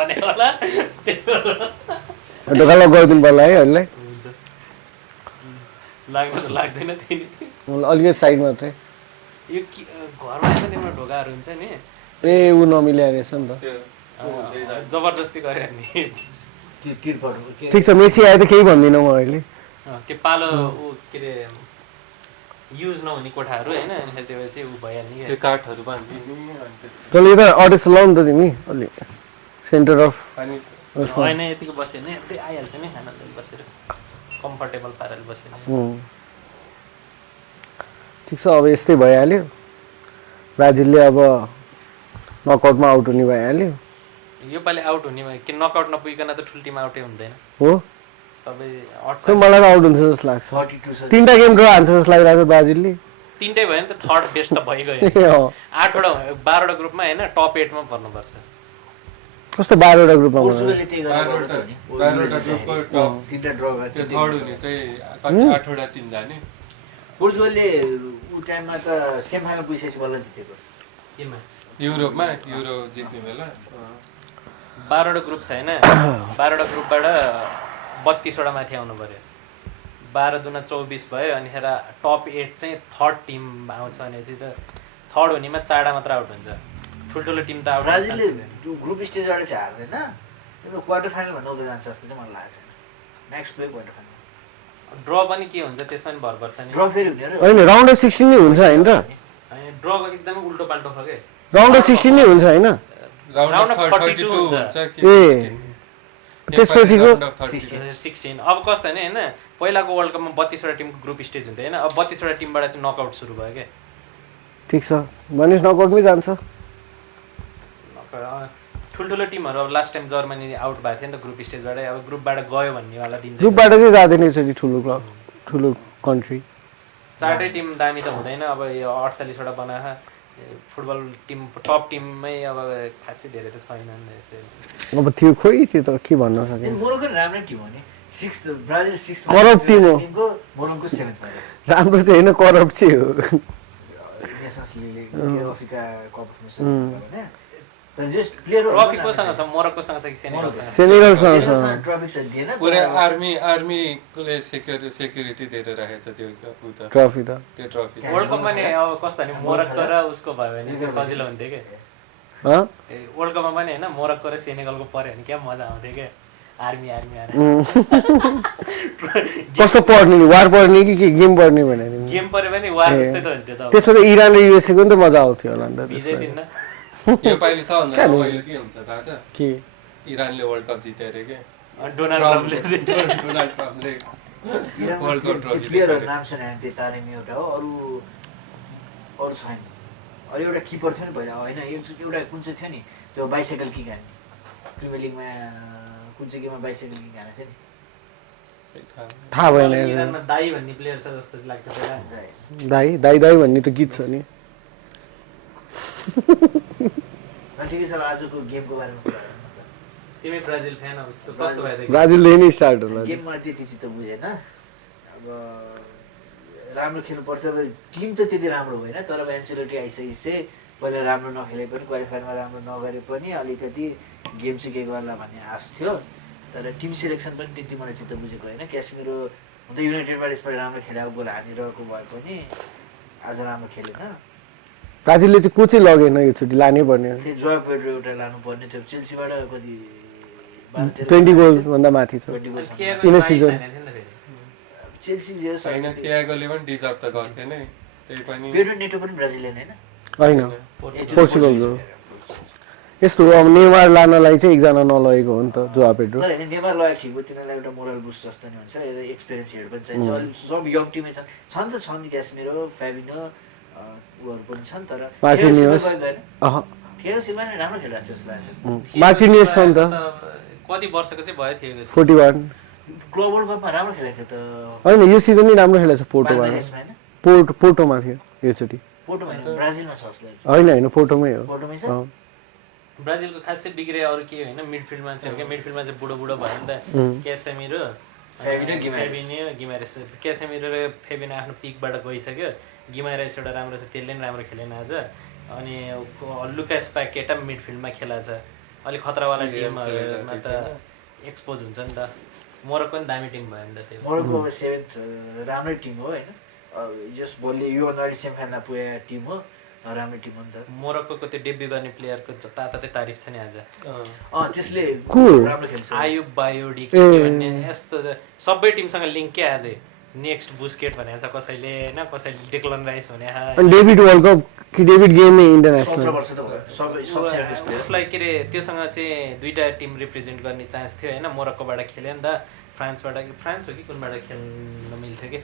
भने होला ढोकालाई गरिदिनु पर्ला है अहिले लाग्न त लाग्दैन त्यही अलिकति साइड मात्रै यो घरमा आएको तिम्रो ढोकाहरू हुन्छ नि ए ऊ नमिल्या रहेछ नि त जबरजस्ती गऱ्यो नि ठिक छ मेसी आयो त केही भन्दिनँ म अहिले त्यो पालो ऊ के अरे युज नहुने कोठाहरू होइन अनि त्यसपछि ऊ भइहाल्ने त्यो काठहरू तैँले यता अड्रेस लाउ नि त तिमी अलि सेन्टर अफ होइन यतिको बस्यो भने त्यही आइहाल्छ नि खाना बसेर कम्फर्टेबल पाराले बसेर ठिक छ अब यस्तै भइहाल्यो ब्राजिलले अब नकआउटमा आउट हुने भइहाल्यो योपालि आउट हुने कि नकआउट नपुगिकन त ठुलो टिम आउटै हुँदैन हो सबै मलाई त आउट हुन्छ जस्तो लाग्छ 3टा गेम ड्र हान्छ जस्तो लागिरहेको छ ब्राजिलले 3टै भयो नि त थर्ड बेस्ट त भइगयो 8वटा 12वटा ग्रुपमा होइन टप 8मा पर्नुपर्छ कस्तो 12वटा ग्रुपमा पोर्चुगलले त्यही गरेर 12वटा ग्रुपको टप 3टा ड्र गरे त्यो थर्ड हुने चाहिँ 8वटा टिम जाने पोर्चुगलले उ टाइममा त सेमी फाइनल पुगिसकेपछि बल्ल जितेको केमा युरोपमा युरो जित्ने बेला 12वटा ग्रुप छ होइन 12वटा ग्रुपबाट 32वटा माथि आउनु पर्यो 12 दुना 24 भयो अनि खेर टप 8 चाहिँ थर्ड टिम आउँछ भने चाहिँ त थर्ड हुनेमा 4वटा मात्र आउट हुन्छ ठुल्ठुलो टिम त आउट ब्राजिलले ग्रुप स्टेजबाट चाहिँ हार्दैन त्यो क्वार्टर फाइनल भन्नु उता जान्छ जस्तो चाहिँ मलाई लागेको छैन next play quarter final draw पनि के हुन्छ त्यसमा पनि भर पर्छ नि ड्र फेरि हुने होइन राउन्ड अफ 16 नै हुन्छ हैन र ड्रको एकदमै उल्टो पाल्टो छ के राउन्ड अफ 16 नै हुन्छ हैन राउन्ड अफ 32 हुन्छ कि त्यसपछिको 16 अब कस्तो हैन पहिलाको वर्ल्ड कपमा 32वटा टिमको ग्रुप स्टेज हुन्थ्यो हैन अब 32वटा टिमबाट चाहिँ नकआउट सुरु भयो के ठिक छ भनेस् नकआउटमै जान्छ ठुल्ठुलो टिमहरू अब लास्ट टाइम जर्मनी आउट भएको थियो नि त ग्रुप स्टेजबाटै अब ग्रुपबाट गयो भन्नेवाला दिन ग्रुपबाट चाहिँ जाँदैन यसरी ठुलो क्लब ठुलो कन्ट्री 4टै टिम दामी त हुँदैन अब यो 48वटा बनाएको फुटबल टिम टप टिममै अब खासै धेरै त छैनन् यसै अब त्यो खोइ त्यो त के भन्न सकिन्छ मोरोक्को राम्रै टिम हो नि 6th Brazil 6th corrupt team हो मोरोक्को 7th भयो राम्रो चाहिँ हैन करप्ट चाहिँ हो नेसन्स लीगले अफ्रिका कप नेसन हैन तर जस्ट प्लेयर ट्रफी कोसँग छ मोरोक्कोसँग छ कि सेनेगलसँग छ ट्रफी छ दिएन पुरै आर्मीले सेक्युरिटी दिएर राखेको छ त्यो उता ट्रफी त त्यो ट्रफी वर्ल्ड कपमा नि अब कस्तो नि मोरोक्को र उसको भयो भने चाहिँ सजिलो हुन्थ्यो के वर्ल्ड कपमा पनि हैन मोरोक्को र सेनेगलको पर्यो भने क्या मजा आउँथ्यो के आर्मी कस्तो पर्ने वार पर्ने कि गेम पर्ने भने गेम पर्यो भने वार जस्तै त हुन्थ्यो त त्यसमा त इरान र युएसए को नि त मजा आउँथ्यो होला नि त विजय दिन यो पाइले सबभन्दा रमाइलो के हुन्छ थाहा छ के इरानले वर्ल्ड कप जित्यो अरे के डोनाल्ड ट्रम्पले वर्ल्ड कप ट्रफी प्लेयरहरु नाम सुने त्यो तारिमी एउटा हो अरु छैन अरु एउटा किपर थियो नि पहिला हैन एउटा कुन चाहिँ थियो नि त्यो बाइसाइकल किक हान्ने प्रिमियर लिगमा कुन चाहिँ गेममा बाइसाइकल किक हानेको थियो नि थाहा भएन इरानमा दाई भन्ने प्लेयर छ जस्तो लाग्थ्यो पहिला दाई भन्ने त गीत छ नि ठिकै छ आजको गेमको बारेमा कुरा गरौँ तिमी ब्राजिल फ्यान हो कस्तो भयो त ब्राजिलले नै स्टार्ट होला गेममा त्यति चित्त बुझेन अब राम्रो खेल्नु पर्छ अब टिम त त्यति राम्रो होइन तर अब एन्चेलोटी आइसकेपछि पहिला राम्रो नखेले पनि क्वालिफायरमा राम्रो नगरे पनि अलिकति गेम चाहिँ के गर्ला भन्ने आश थियो तर टिम सिलेक्सन पनि त्यति मलाई चित्त बुझेको होइन क्यासमिरो हुन त युनाइटेडबाट यसपालि राम्रो खेलेको गोल हानिरहेको भए पनि आज राम्रो खेलेन ब्राजिलले चाहिँ को चाहिँ लगेन योचोटि लानै पर्ने त्यो जोआ पेड्रो एउटा लानुपर्ने थियो चेल्सीबाट कति 20 गोल भन्दा माथि छ इन सिजन चेल्सी जे छैन थियागोले पनि डिजर्भ त गर्थे नै त्यही पनि पेड्रो नेटो पनि ब्राजिलियन हैन हैन पोर्चुगल हो यस्तो अब नेमार लानलाई चाहिँ एकजना नलगेको हो नि त जोआ पेड्रो तर हैन नेमार लगेको ठिक हो तिनीलाई एउटा मोरल बुस्ट जस्तो नि हुन्छ एक्सपिरियन्स हेड पनि चाहिन्छ सब यङ टिमै छन् त छन् क्यासमिरो फ्याबिनो उहरु पनि छन् तर मार्टिनियस थिएगोसिलमा नि राम्रो खेलिरहेको छ जस्तो लाग्छ मार्टिनियस छ नि त कति वर्षको चाहिँ भयो थियो 41 ग्लोबल वर्ल्ड कपमा राम्रो खेलेको थियो त हैन यो सिजन नि राम्रो खेलेछ पोर्टोबाट पोर्टोमा थियो योचोटि पोर्टोमा ब्राजिलमा छ जस्तो लाग्छ हैन पोर्टोमै हो पोर्टोमै छ ब्राजिलको खासै बिग्रे अरु के हैन मिडफिल्डमा चाहिँ के मिडफिल्डमा चाहिँ बुढो भयो नि त क्यासेमिरो फेबिनो गिमारेस क्यासेमिरो र फेबिनो आफ्नो पिकबाट गइसक्यो गिमारेस एउटा राम्रो छ त्यसले पनि राम्रो खेलेन आज अनि लुकास पाकेटा मिडफिल्डमा खेला छ अलिक खतरावाला CAM टिमहरूमा खेलेर त एक्सपोज हुन्छ नि त मोरक्को पनि दामी टिम भयो नि त त्यो मोरक्को अब 7th राम्रै टिम हो होइन जस बलले योभन्दा अगाडि सेमिफाइनलमा पुगेको टिम हो राम्रो टिम हो नि त मोरक्को त्यो डेब्यू गर्ने प्लेयरको जताततै तारिफ छ नि आज त्यसले Cool. राम्रो खेल्छ आयुब बायोडी ए। भन्ने यस्तो सबै टिमसँग लिङ्क के आज नेक्स्ट बुस्केट भनेको छ कसैले होइन कसैले डिक्लन राइस भने अनि डेभिड वर्ल्ड कप कि डेभिड गेम नै इन्टरनेसनल 17 वर्ष त भयो सबै सबसे यंगेस्ट प्लेयर उसलाई के अरे त्योसँग चाहिँ दुईटा टिम रिप्रेजेन्ट गर्ने चान्स थियो होइन मोरक्कोबाट खेल्यो नि त फ्रान्स हो कि कुनबाट खेल्न मिल्थ्यो कि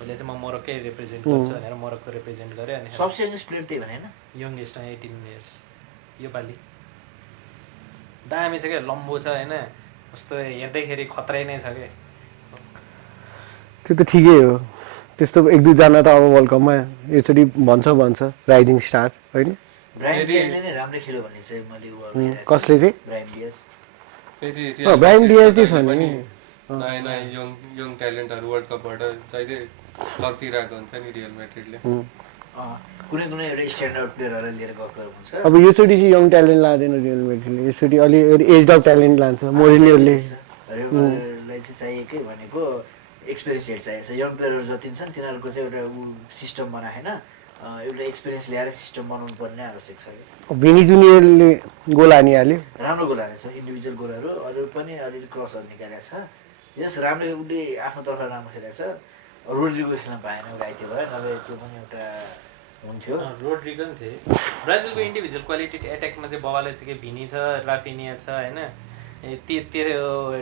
उसले चाहिँ म मोरक्कै रिप्रेजेन्ट गर्छु भनेर मोरक्को रिप्रेजेन्ट गर्यो अनि सबसे यंगेस्ट प्लेयर त्यही भने हैन यङ्गेस्ट 18 इयर्स योपालि दामी छ क्या लम्बो छ होइन कस्तो हेर्दैखेरि खतरै नै छ क्या त्यो त ठिकै हो त्यस्तो एक दुईजना त अब वर्ल्ड कपमा यसरी भन्छ राइजिङ स्टार होइन ब्रायन डियाजले नै राम्रै खेल्यो भन्ने चाहिँ मैले कसले चाहिँ ब्रायन डियाज फेरि ब्रायन डियाज नै छ नि नयाँ नयाँ यङ ट्यालेन्टहरू वर्ल्ड कपबाट जहिले लगिदिरहेको हुन्छ नि रियल म्याड्रिडले कुनै कुनै एउटा स्ट्यान्डर्ड प्लेयरहरूलाई लिएर गएको हुन्छ अब योचोटि चाहिँ यङ ट्यालेन्ट लाँदैन रियल म्याड्रिडले यसचोटि अलि एज अफ ट्यालेन्ट लान्छ मोरिनियोले रेबरलाई चाहिँ चाहिएकै भनेको एक्सपिरियन्स हेड चाहिएको छ यङ प्लेयरहरू जति छन् तिनीहरूको चाहिँ एउटा सिस्टम बनाएन एउटा एक्सपिरियन्स ल्याएर सिस्टम बनाउनु पर्ने आवश्यक छ भिनी जुनियरले गोल हानिहाल्यो राम्रो गोल हालेको छ इन्डिभिजुअल गोलहरू अरू पनि अलिअलि क्रसहरू निकालेको छ जस राम्रो उसले आफ्नो तर्फ राम्रो खेलेको छ रोड्रिगो खेल्न पाएन घाइते भयो नभए त्यो पनि एउटा हुन्थ्यो रोड्रिगो पनि थिए ब्राजिलको इन्डिभिजुअल क्वालिटी एट्याकमा चाहिँ बवाले चाहिँ के भिनी छ राफिनिया छ होइन त्यो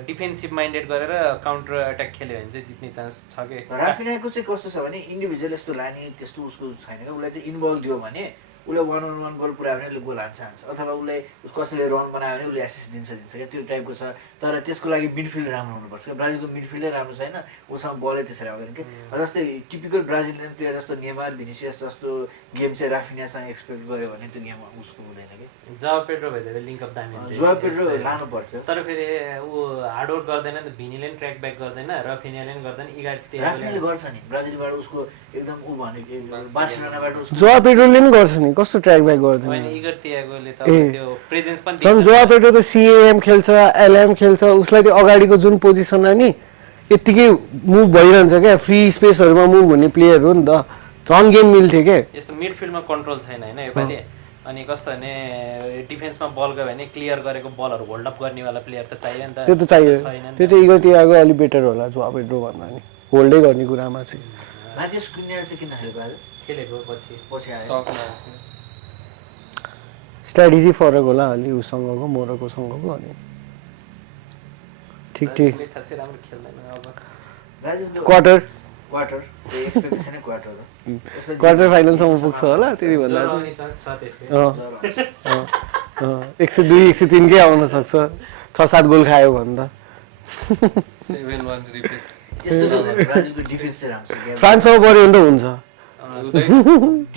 डिफेन्सिभ माइन्डेड गरेर काउन्टर एट्याक खेल्यो भने चाहिँ जित्ने चान्स छ कि राफिनियाको चाहिँ कस्तो छ भने इन्डिभिजुअल यस्तो लाने त्यस्तो उसको छैन क्या उसलाई चाहिँ इन्भल्भ दियो भने उसलाई 1-on-1 गोल पुऱ्यायो भने उसले गोल हाल्न चाहन्छ अथवा उसलाई कसैले रन बनायो भने उसले एसिस्ट दिन्छ क्या त्यो टाइपको छ तर त्यसको लागि मिडफिल्ड राम्रो हुनुपर्छ क्या ब्राजिलको मिडफिल्डै राम्रो छैन उसँग बलै त्यसरी आउँदैन कि जस्तै टिपिकल ब्राजिलियन प्लेयर जस्तो नेमार भिनिसियस जस्तो गेम चाहिँ राफिनियासँग एक्सपेक्ट गर्यो भने त्यो गेम उसको हुँदैन कि जाओ पेड्रो भइदियो लिङ्क अफ दामी हुन्छ। जोआ पेड्रो लानु पर्थ्यो तर फेरि ऊ हार्डवर्क गर्दैन नि त भिनीले पनि ट्र्याक ब्याक गर्दैन रफिनियाले पनि गर्दैन राफिनियाले गर्छ नि ब्राजिलबाट उसको एकदम ऊ भनेको बार्सिलोनाबाट उसको जोआ पेड्रोले पनि गर्छ नि कस्तो ट्र्याक ब्याक गर्दैन होइन इगर तियागोले त ए। त्यो प्रेजेन्स पनि झन् दिन्छ। जोआ पेड्रो त सिएएम खेल्छ एलएम खेल्छ उसलाई त्यो अगाडिको जुन पोजिसनमा नि यत्तिकै मुभ भइरहन्छ क्या फ्री स्पेसहरूमा मुभ हुने प्लेयर हो नि त झन् गेम मिल्थ्यो क्या यस्तो मिडफिल्डमा कन्ट्रोल छैन होइन योपालि अनि कस्तो भने डिफेन्समा बल गयो भने क्लियर गरेको बलहरू होल्ड अप गर्नेवाला प्लेयर त चाहियो नि त त्यो त चाहियो छैन नि त्यो चाहिँ इगो तियागो अलिक बेटर होला जोआ पेड्रो भन्दा नि होल्डै गर्ने कुरामा चाहिँ माथियस कुन्या चाहिँ किन खेलेको आज खेलेको पछि पछि आयो सकमा स्ट्राटेजी फरक होला अलि उसँगको मोरक्कोसँगको अनि ठिक ब्राजिलले खासै राम्रो खेल्दैन अब ब्राजिलको क्वार्टर त्यो एक्सपेक्टेसनै क्वार्टर हो यसमा क्वार्टर फाइनलसम्म पुग्छ होला त्यति भन्दा जरो आउने चान्स छ त्यसको 102 103 कै आउन सक्छ 6-7 गोल खायो भन्दा 7-1 रिपिट यस्तो छ ब्राजिलको डिफेन्स चाहिँ राम्रो छ फ्रान्ससँग पऱ्यो भने त हुन्छ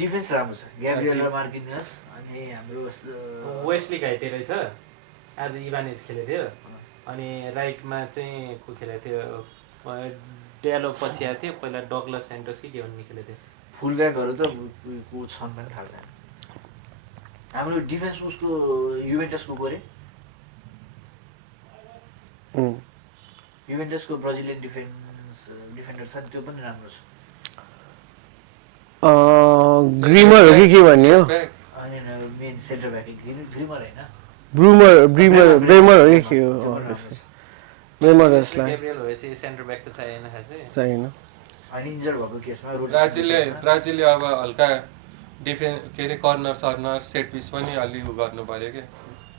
डिफेन्स राम्रो छ ग्याब्रियल र मार्किनियस अनि हाम्रो वेस्टली घाइते रहेछ आज इभानेज खेलेको थियो अनि राइटमा चाहिँ को खेलेको थियो डेलो पछि आएको थियो पहिला डगलस सेन्टोस कि के भन्ने खेलेको थियो फुलब्याकहरू त को छन् पनि थाहा छैन हाम्रो डिफेन्स उसको युभेन्टसको गरे युभेन्टसको ब्राजिलियन डिफेन्डर छ नि त्यो पनि राम्रो छ ग्रिमर हो कि के भन्ने हो अनि मेन सेन्टर ब्याक ग्रिमर होइन ब्रेमर हो कि के हो ब्रेमरसलाई ग्याब्रियल भएपछि सेन्टर ब्याक त चाहिएन खासै चाहिएन अनि इन्जर्ड भएको केसमा ब्राजिलले अब हल्का के अरे कर्नर सर्नर सेट पिस पनि अलि उ गर्नु पर्यो कि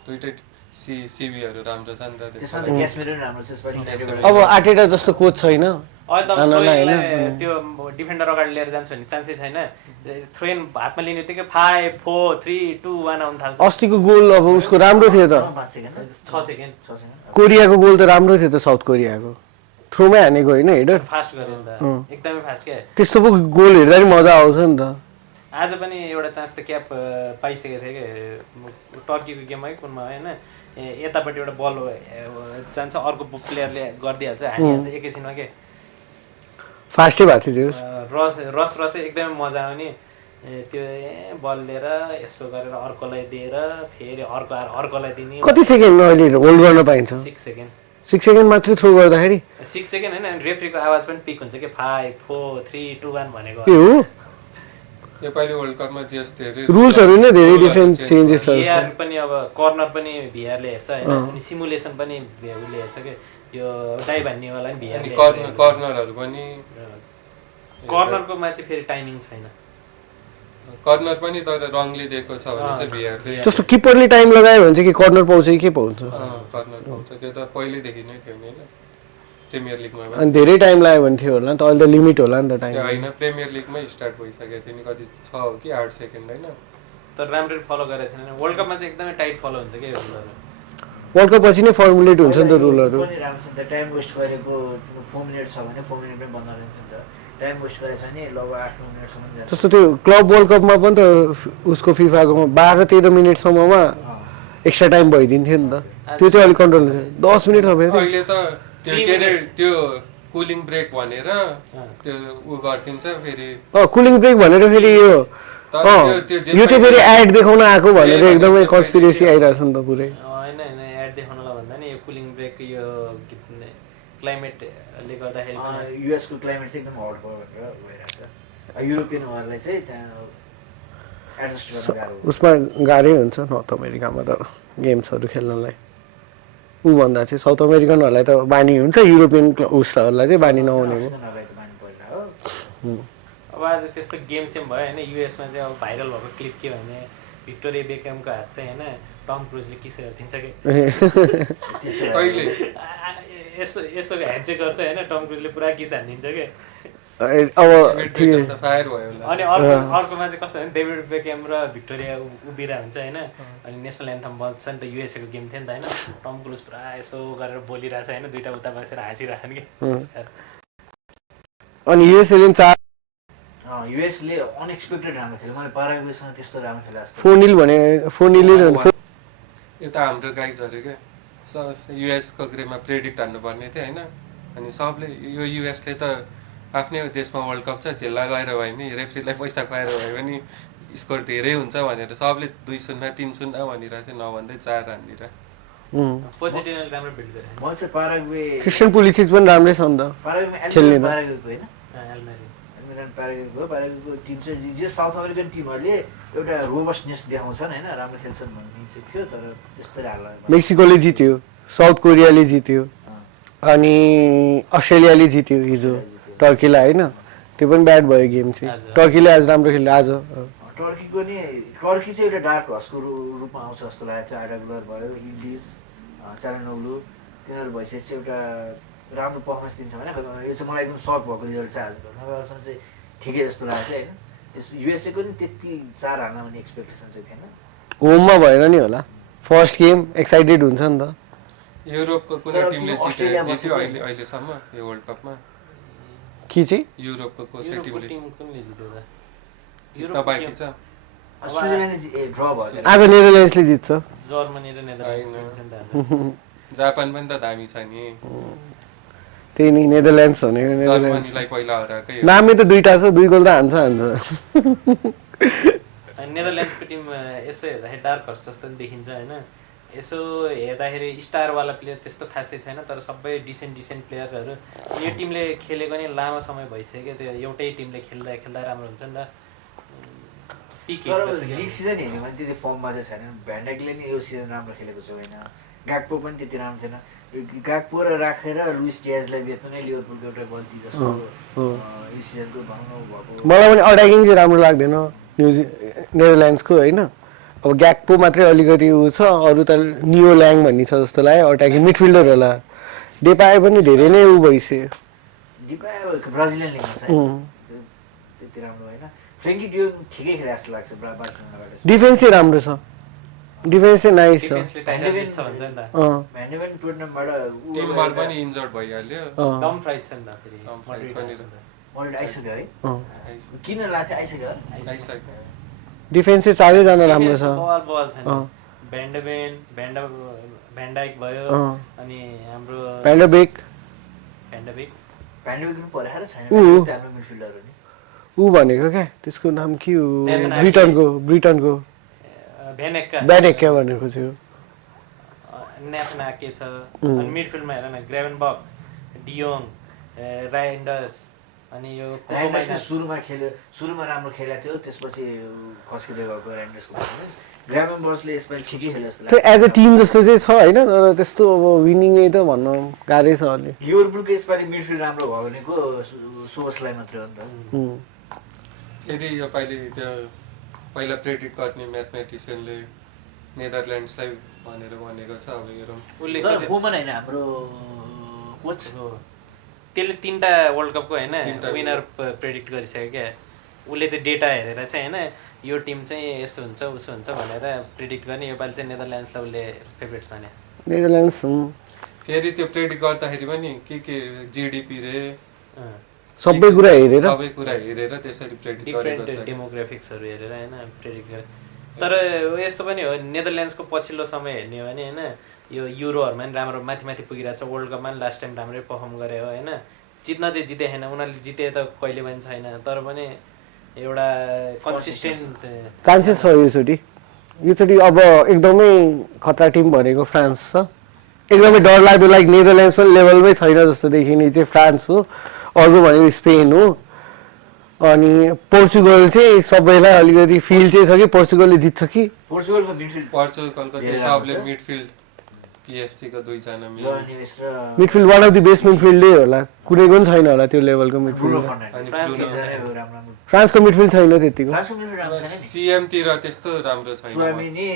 दुइटै सिबीहरू राम्रो छ नि त त्यसमा त क्यासमेरो पनि राम्रो छ यसपालि अब आर्टेटा जस्तो कोच छैन अहिले त थ्रोइनलाई त्यो डिफेन्डर अगाडि लिएर जान्छ भन्ने चान्सै छैन थ्रोइन हातमा लिने बित्तिकै 5 4 3 2 1 आउन थाल्छ अस्तिको गोल अब उसको राम्रो थियो त 5 सेकेन्ड 6 सेकेन्ड कोरियाको गोल त राम्रो थियो त साउथ कोरियाको थ्रोमै हानेको होइन हेडर फास्ट गर्यो नि त एकदमै फास्ट क्या त्यस्तो पो गोल हेर्दा नि मजा आउँछ नि त आज पनि एउटा चान्स त क्याप पाइसकेको थियो कि टर्कीको गेममा कि कुनमा होइन यतापट्टि एउटा बल जान्छ अर्को प्लेयरले गरिदिइहाल्छ हानिहाल्छ एकैछिनमा के फास्टै भएको थियो रस एकदमै मजा आउने त्यो बल लिएर यसो गरेर अर्कोलाई दिएर फेरि अर्को आएर अर्कोलाई दिने कति सेकेन्डमा अहिले होल्ड गर्न पाइन्छ 6 सेकेन्ड 6 सेकेन्ड मात्रै थ्रो गर्दाखेरि 6 सेकेन्ड होइन रेफ्रीको आवाज पनि पिक हुन्छ कि 5 4 3 2 1 भनेको के हो नेपाली वर्ल्ड कपमा जस धेरै रुल्सहरू नै धेरै डिफ्रेन्ट चेन्जेस भिआर पनि अब कर्नर पनि भिआरले हेर्छ होइन अनि सिमुलेसन पनि उसले हेर्छ कि यो डाइ भन्नेवाला पनि अनि भिआरले कर्नरहरू पनि कर्नरकोमा चाहिँ फेरि टाइमिङ छैन कर्नर पनि तर रङले दिएको छ भने चाहिँ भिआरले जस्तो किपरले टाइम लगायो भने चाहिँ कि कर्नर पाउँछ कि के पाउँछ कर्नर पाउँछ त्यो त पहिल्यैदेखि नै थियो नि होइन प्रिमियर लिगमा पनि। अनि धेरै टाइम लाग्यो भने थियो होला नि त अहिले त लिमिट होला नि त टाइम त्यो होइन प्रिमियर लिगमै स्टार्ट भइसकेको थियो नि कति 6 हो कि 8 सेकेन्ड होइन तर राम्ररी फलो गरेको थिएन वर्ल्ड कपमा चाहिँ एकदमै टाइट फलो हुन्छ क्या रुलहरू वर्ल्ड कप पछि नै फर्मुलेट हुन्छ नि त रुलहरू पनि राम्रो छ नि त टाइम वेस्ट गरेको 4 मिनेट छ भने 4 मिनेट पनि बन्द रहन्छ नि त टाइम वेस्ट गरेछ भने लगभग 8-9 मिनेटसम्म जान्छ जस्तो त्यो क्लब वर्ल्ड कपमा पनि त उसको फिफाको 12-13 मिनटसम्ममा एक्स्ट्रा टाइम भइदिन्थ्यो नि त त्यो चाहिँ अलिक कन्ट्रोल 10 मिनट भयो अहिले त त्यो के अरे त्यो कुलिङ ब्रेक भनेर त्यो उ गरिदिन्छ फेरि कुलिङ ब्रेक भनेर फेरि यो यो चाहिँ फेरि एड देखाउन आएको भनेर एकदमै कन्स्पिरेसी आइरहेछ नि त पुरै होइन होइन एड देखाउनलाई भन्दा नि यो कुलिङ ब्रेक यो क्लाइमेटले गर्दाखेरि युएसको क्लाइमेट चाहिँ एकदम हट भयो भनेर भइरहेछ युरोपियनहरूलाई चाहिँ त्यहाँ एडजस्ट गर्न गाह्रो उसमा गाह्रै हुन्छ नर्थ अमेरिकामा त गेम्सहरू खेल्नलाई ऊ भन्दा चाहिँ साउथ अमेरिकनहरूलाई त बानी हुन्छ युरोपियन उसहरूलाई चाहिँ बानी नहुने हो नभए त मान्नु पर्ला हो अब आज त्यस्तो गेम सेम भयो होइन युएसमा चाहिँ अब भाइरल भएको क्लिप के भने भिक्टोरिया बेकहमको हात चाहिँ होइन टम क्रुजले किसेर दिन्छ कि कहिले यस्तो यस्तो ह्यान्डसेक गर्छ होइन टम क्रुजले पुरा किस हानिदिन्छ कि अब त फायर भयो होला अनि अर्कोमा चाहिँ कस्तो भने डेभिड बेकहम र भिक्टोरिया उभिरहेको हुन्छ होइन अनि नेसनल एन्थम बज्छ नि त युएसएको गेम थियो नि त होइन टम क्रुज पुरा यसो गरेर बोलिरहेको छ होइन दुइटा उता बसेर हाँसिरहेको कि अनि युएसएले 4 युएसले अनएक्सपेक्टेड राम्रो खेल्यो मैले पाराग्वेसँग त्यस्तो राम्रो खेला जस्तो 4-0 भने 4-0 यो त हाम्रो गाइजहरू के युएसको गेममा प्रेडिक्ट हान्नुपर्ने थियो होइन अनि सबले यो युएसले त आफ्नै देशमा वर्ल्ड कप छ झेल्ला गएर भयो नि रेफ्रीलाई पैसा खुवाएर भयो भने स्कोर धेरै हुन्छ भनेर सबले 2-0 3-0 भनेर चाहिँ नभन्दै 4 हान्दिएर पोजिटिभली राम्रो बिल्ड गरे म चाहिँ पाराग्वे क्रिस्टियन पुलिसिच पनि राम्रै छ नि त पाराग्वेमा खेल्ने त। पाराग्वेको होइन एल्मेरी पाराग्वेको टिम चाहिँ जे साउथ अमेरिकन टिमहरूले एउटा रोबस्टनेस देखाउँछन् होइन राम्रो खेल्छन् भन्ने चाहिँ थियो तर त्यस्तै हाल्ला मेक्सिकोले जित्यो साउथ कोरियाले जित्यो अनि अस्ट्रेलियाले जित्यो हिजो टर्कीलाई होइन त्यो पनि ब्याड भयो गेम चाहिँ टर्कीले आज राम्रो खेल्यो आज टर्कीको नि टर्की चाहिँ एउटा डार्क हर्सको रूपमा आउँछ जस्तो लागेको थियो आइडागुलर भयो हिल्डिज चारानोग्लु तिनीहरू भइसकेपछि एउटा राम्रो पर्फर्मेन्स दिन्छ भने यो चाहिँ मलाई एकदम सक भएको रिजल्ट चाहिँ आजको नभएसम्म चाहिँ ठिकै जस्तो लागेको थियो होइन त्यस युएसएको नि त्यति 4 हाल्न भन्ने एक्सपेक्टेसन चाहिँ थिएन होममा भएर नि होला फर्स्ट गेम एक्साइटेड हुन्छ नि त युरोपको कुनै टिमले जित्यो अहिलेसम्म यो वर्ल्ड कपमा के चाहिँ युरोपको कसै टिमले टिम कुनले जित्यो त जित्न बाँकी छ स्विजरल्यान्डले ड्र भयो आज नेदरल्यान्ड्सले जित्छ जर्मनी र नेदरल्यान्ड्स जापान पनि त दामी छ नि त्यही नि नेदरल्यान्ड्स भनेको नेदरल्यान्ड्स जर्मनीलाई पहिला हराएकै नामै त दुईटा छ 2 गोल त हान्छ नेदरल्यान्ड्सको टिम यसो हेर्दाखेरि डार्क हर्स जस्तो पनि देखिन्छ होइन यसो हेर्दाखेरि स्टारवाला प्लेयर त्यस्तो खासै छैन तर सबै डिसेन्ट प्लेयरहरू यो टिमले खेलेको नि लामो समय भइसक्यो त्यो एउटै टिमले खेल्दा खेल्दा राम्रो हुन्छ नि त तर लिग सिजन हेर्ने भने त्यति फर्ममा चाहिँ छैन भ्यान्डाइकले नि यो सिजन राम्रो खेलेको छ होइन गाक्पो पनि त्यति राम्रो थिएन गाक्पो र राखेर लुइस डियाजलाई बेच्नु नै लिभरपुलको एउटा गल्ती जस्तो यो सिजनको भनौँ भएको मलाई पनि अट्याकिङ चाहिँ राम्रो लाग्दैन नेदरल्यान्ड्सको होइन अब ग्याक्पो मात्रै अलिकति ऊ छ अरू त नियो ल्याङ भन्ने छ जस्तो लाग्यो अट्याकिङ मिडफिल्डर होला डेपाए पनि धेरै नै ऊ भइसक्यो ब्राजिलियन लिगमा छ त्यति राम्रो होइन फ्रेङ्की डियोङ ठिकै खेले जस्तो लाग्छ बार्सिलोनाबाट डिफेन्स चाहिँ राम्रो छ डिफेन्स चाहिँ नाइस छ डिफेन्सले टाइटल जित्छ भन्छ नि त भ्यान्डेभेन टोटनमबाट टिमबाट पनि इन्जर्ड भइहाल्यो डम प्राइस छ नि त फेरि डम प्राइस पनि मड्रिड आइसक्यो है किन लाग्थ्यो आइसक्यो आइसक्यो डिफेन्स चाहिँ चारैजना राम्रो छ बल छैन भ्यान्डाइक भयो अनि हाम्रो भ्यान्डरबेक भ्यान्डेभेन पनि परेर छैन हाम्रो मिडफिल्डर हो नि ऊ भनेको क्या त्यसको नाम के हो Nathan Ake. ब्रिटनको भेनेक्का ब्यानेक्या भनेको थियो नेथन आके छ अनि मिडफिल्डमा हेर न ग्रेभेनबर्ग डियोङ राइन्डर्स अनि यो राइन्डर्सले कोकोमाइनस सुरुमा राम्रो खेलेको थियो त्यसपछि खस्किँदै गएको राइन्डर्सको ग्राभेनबर्गले यसपालि ठिकै खेल्यो जस्तो त्यो लाग्छ एज अ टिम जस्तो चाहिँ छ होइन तर त्यस्तो अब विनिङै त भन्न गाह्रै छ अलि लिभरपुलको यसपालि मिडफिल्ड राम्रो भयो भनेको सोसलाई मात्रै हो नि त फेरि यो पालि त्यो पहिला प्रेडिक्ट गर्ने म्याथमेटिसियनले नेदरल्यान्ड्सलाई भनेर भनेको छ अब हेरौँ उसले तर वुमन होइन हाम्रो कोच त्यसले 3टा वर्ल्ड कपको होइन तीनटा विनर प्रेडिक्ट गरिसक्यो क्या उसले चाहिँ डेटा हेरेर चाहिँ होइन यो टिम चाहिँ यस्तो हुन्छ उसो हुन्छ भनेर प्रेडिक्ट गर्ने योपालि चाहिँ नेदरल्यान्ड्सलाई उसले फेभरेट्स माने नेदरल्यान्ड्स फेरि त्यो प्रेडिक्ट गर्दाखेरि पनि के जिडिपी रे सबै कुरा हेरेर सबै कुरा हेरेर त्यसरी प्रेडिक्ट गरेको डिफ्रेन्ट छ डेमोग्राफिक्सहरू हेरेर होइन प्रेडिक्ट गरे तर यस्तो पनि हो नेदरल्यान्ड्सको पछिल्लो समय हेर्ने हो भने होइन यो युरोहरूमा पनि राम्रो माथि माथि पुगिरहेको छ वर्ल्ड कपमा पनि लास्ट टाइम राम्रै पर्फर्म गरे हो होइन जित्न चाहिँ जितेन उनीहरूले जिते त कहिले पनि छैन तर पनि एउटा कन्सिस्टेन्ट चान्सेस छ योचोटि अब एकदमै खतरा टिम भनेको फ्रान्स छ एकदमै डरलाग्दो लाइक नेदरल्यान्ड्स पनि लेभलमै छैन जस्तो देखिने चाहिँ फ्रान्स हो अर्को भनेको स्पेन हो अनि पोर्चुगल चाहिँ सबैलाई अलिकति फिल चाहिँ छ कि पोर्चुगलले जित्छ कि पोर्चुगलको मिडफिल्ड पोर्चुगलको धेरै त्यो राम्रो सबले छ। मिडफिल्ड पिएससीको दुईजना जोनिवेस र midfield one of the best मिडफिल्डै होला कुनैको पनि छैन होला त्यो लेभलको ब्रुनो मिडफिल्ड फर्नान्डेस फ्रान्सको राम्रो राम्रो फ्रान्सको मिडफिल्ड छैन त्यतिको फ्रान्सको मिडफिल्ड राम्रो छैन नि सिएमतिर त्यस्तो राम्रो छैन चुआमिनी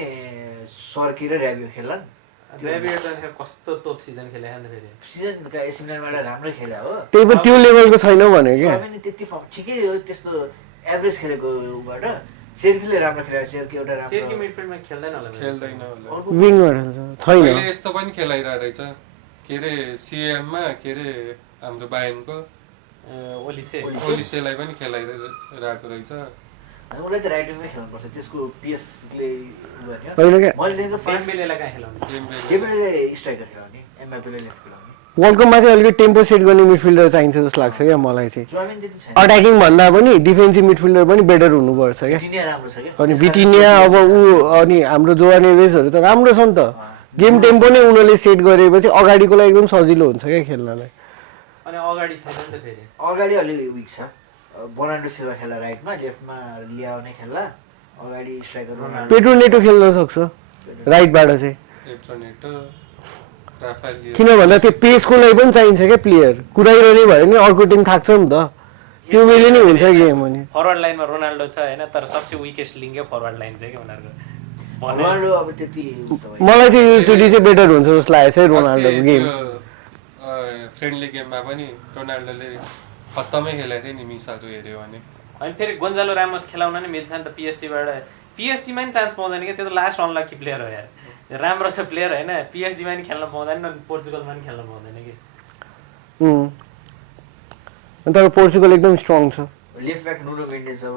सर्की र र्याबियो खेल्लान् रेबियट कस्तो तोप सिजन खेलेको नि फेरि सिजनका एसी मिलानबाट राम्रै खेले हो त्यही पनि त्यो लेभलको छैन भने क्या चुआमिनी त्यति ठिकै हो त्यस्तो एभरेज खेलेको उबाट सेर्कीले राम्रो खेलेको सेर्की एउटा चेर्की राम्रो मिडफिल्डमा खेल्दैन होला मेरो खेल्दैन होला अर्को विङबाट छैन अहिले यस्तो पनि खेलाइरहेको रहेछ के अरे सिएममा के अरे हाम्रो बायनको ओलिसे ओलिसेलाई पनि खेलाइरहेको रहेछ अनि उसलाई त राइट विङमै खेल्नुपर्छ त्यसको पिएसले भन्यो होइन क्या मैले देखेको फर्स्ट डेम्बेलेलाई कहाँ खेलाउने डेम्बेले डेबिडले स्ट्राइकर खेलाउने एमबापेले लेफ्ट खेलाउने वर्ल्ड कपमा चाहिँ अलिकति टेम्पो सेट गर्ने मिडफिल्डर चाहिन्छ जस्तो लाग्छ क्या मलाई चाहिँ चुआमिनी त्यति छैन अट्याकिङ भन्दा पनि डिफेन्सिभ मिडफिल्डर पनि बेटर हुनुपर्छ क्या टिनिया राम्रो छ क्या अनि बिटिनिया अब ऊ अनि हाम्रो जोवानेवेजहरू त राम्रो छ नि त गेम टेम्पो नै उनीहरूले सेट गरेपछि अगाडिको लागि एकदम सजिलो हुन्छ क्या खेल्नलाई अनि अगाडि छैन नि त फेरि अगाडि अलि विक छ बर्नार्डो सिल्भा खेल्ला राइटमा लेफ्टमा लियाओ नै खेल्ला अगाडि स्ट्राइकर रोनाल्डो पेट्रो नेटो खेल्न सक्छ राइटबाट चाहिँ एप्रोनेटो राफाएल किन भन्दा त्यो पेसको लागि पनि चाहिन्छ क्या प्लेयर कुदाइरहने भयो भने अर्को टिम थाक्छ नि त त्यो वेले नै हुन्छ गेम अनि फरवर्ड लाइनमा रोनाल्डो छ होइन तर सबसे विकेस्ट लिङ्कै फरवर्ड लाइन चाहिँ क्या उनीहरूको रोनाल्डो अब त्यति उ त होइन। मलाई चाहिँ योचोटि चाहिँ बेटर हुन्छ जस्तो लागेको छ है रोनाल्डोको गेम फ्रेन्डली गेममा पनि रोनाल्डोले खत्तमै खेलेको थियो नि मिसहरू हेऱ्यो भने अनि फेरि गोन्जालो रामोस खेलाउन नि मिल्छ नि त पिएसजीबाट पिएसजीमा नि चान्स पाउँदैन कि त्यो त लास्ट अनलकी प्लेयर हो यार राम्रो छ प्लेयर होइन पिएसजीमा नि खेल्न पाउँदैन पोर्चुगलमा नि खेल्न पाउँदैन कि तर पोर्चुगल एकदम स्ट्रङ छ लेफ्ट ब्याक नुनो मेन्डेज अब